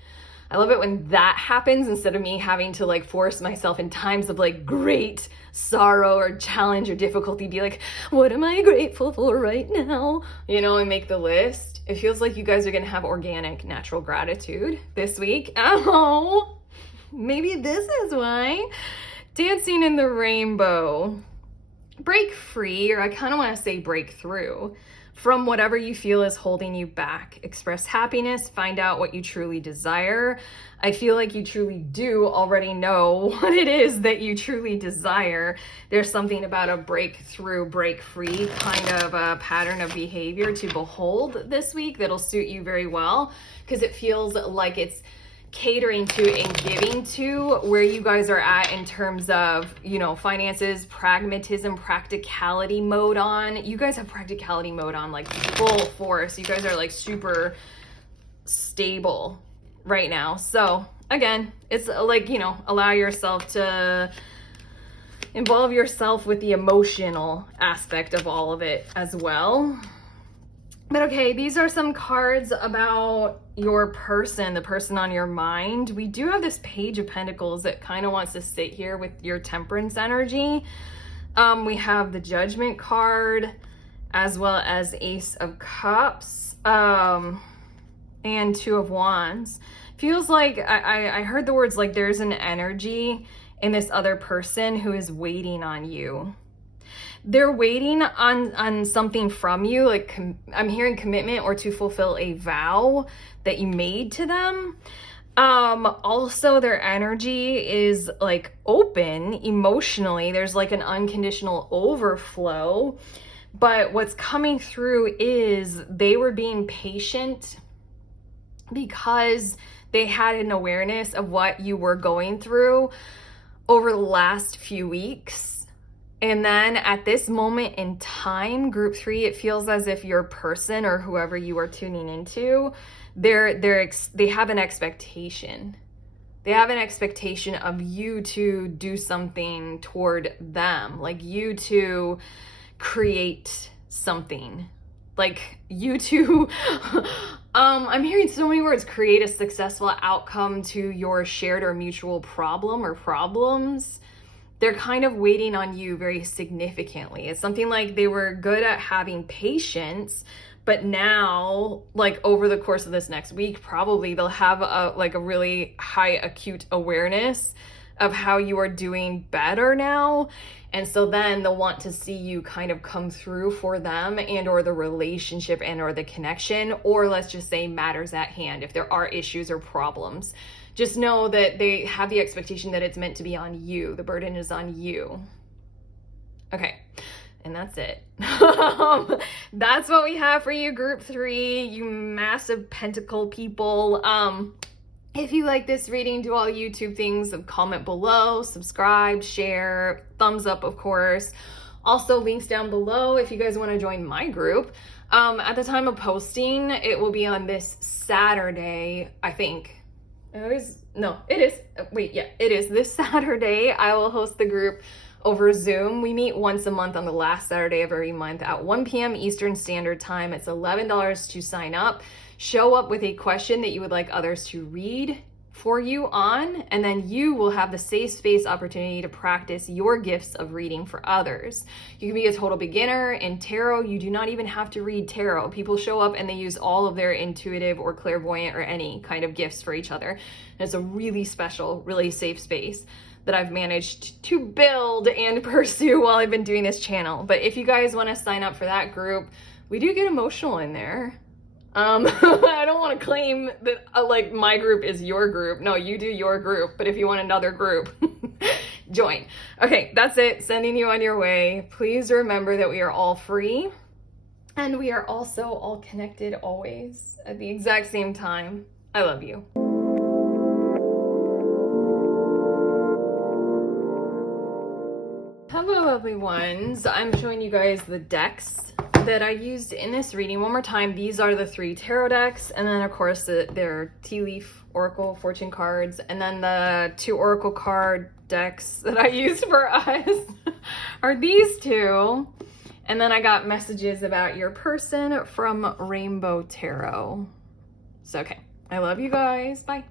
I love it when that happens instead of me having to like force myself in times of like great sorrow or challenge or difficulty, be like, what am I grateful for right now? And make the list. It feels like you guys are going to have organic, natural gratitude this week. Oh, maybe this is why. Dancing in the rainbow. Break free, or I kind of want to say break through from whatever you feel is holding you back. Express happiness, find out what you truly desire. I feel like you truly do already know what it is that you truly desire. There's something about a breakthrough, break free kind of a pattern of behavior to behold this week that'll suit you very well, because it feels like it's catering to and giving to where you guys are at in terms of, finances, pragmatism, practicality mode on. You guys have practicality mode on like full force. You guys are like super stable right now. So again, it's like, allow yourself to involve yourself with the emotional aspect of all of it as well. But okay, these are some cards about your person, the person on your mind. We do have this Page of Pentacles that kind of wants to sit here with your temperance energy. We have the Judgment card as well as Ace of Cups and 2 of Wands. Feels like I heard the words like there's an energy in this other person who is waiting on you. They're waiting on something from you, like I'm hearing commitment or to fulfill a vow that you made to them. Also, their energy is like open emotionally. There's like an unconditional overflow. But what's coming through is they were being patient because they had an awareness of what you were going through over the last few weeks. And then at this moment in time, group 3, it feels as if your person or whoever you are tuning into, they have an expectation. They have an expectation of you to do something toward them, like you to create something, like you to, I'm hearing so many words, create a successful outcome to your shared or mutual problem or problems. They're kind of waiting on you very significantly. It's something like they were good at having patience, but now, like over the course of this next week, probably they'll have a really high acute awareness of how you are doing better now. And so then they'll want to see you kind of come through for them and or the relationship and or the connection, or let's just say matters at hand. If there are issues or problems, just know that they have the expectation that it's meant to be on you. The burden is on you. Okay. And that's it. That's what we have for you, group 3, you massive pentacle people. If you like this reading, do all YouTube things, comment below, subscribe, share, thumbs up, of course. Also, links down below if you guys want to join my group. At the time of posting, it will be on this Saturday, I think. It is. It is this Saturday. I will host the group over Zoom. We meet once a month on the last Saturday of every month at 1 p.m. Eastern Standard Time. It's $11 to sign up. Show up with a question that you would like others to read for you on, and then you will have the safe space opportunity to practice your gifts of reading for others. You can be a total beginner in tarot. You do not even have to read tarot. People show up and they use all of their intuitive or clairvoyant or any kind of gifts for each other. And it's a really special, really safe space that I've managed to build and pursue while I've been doing this channel. But if you guys want to sign up for that group, we do get emotional in there. I don't want to claim that like my group is your group. No, you do your group. But if you want another group, join. Okay, that's it. Sending you on your way. Please remember that we are all free and we are also all connected always at the exact same time. I love you. Hello, lovely ones. I'm showing you guys the decks that I used in this reading. One more time, these are the 3 tarot decks, and then of course they're tea leaf oracle fortune cards, and then the 2 oracle card decks that I used for us are these 2. And then I got messages about your person from Rainbow Tarot. So okay, I love you guys. Bye.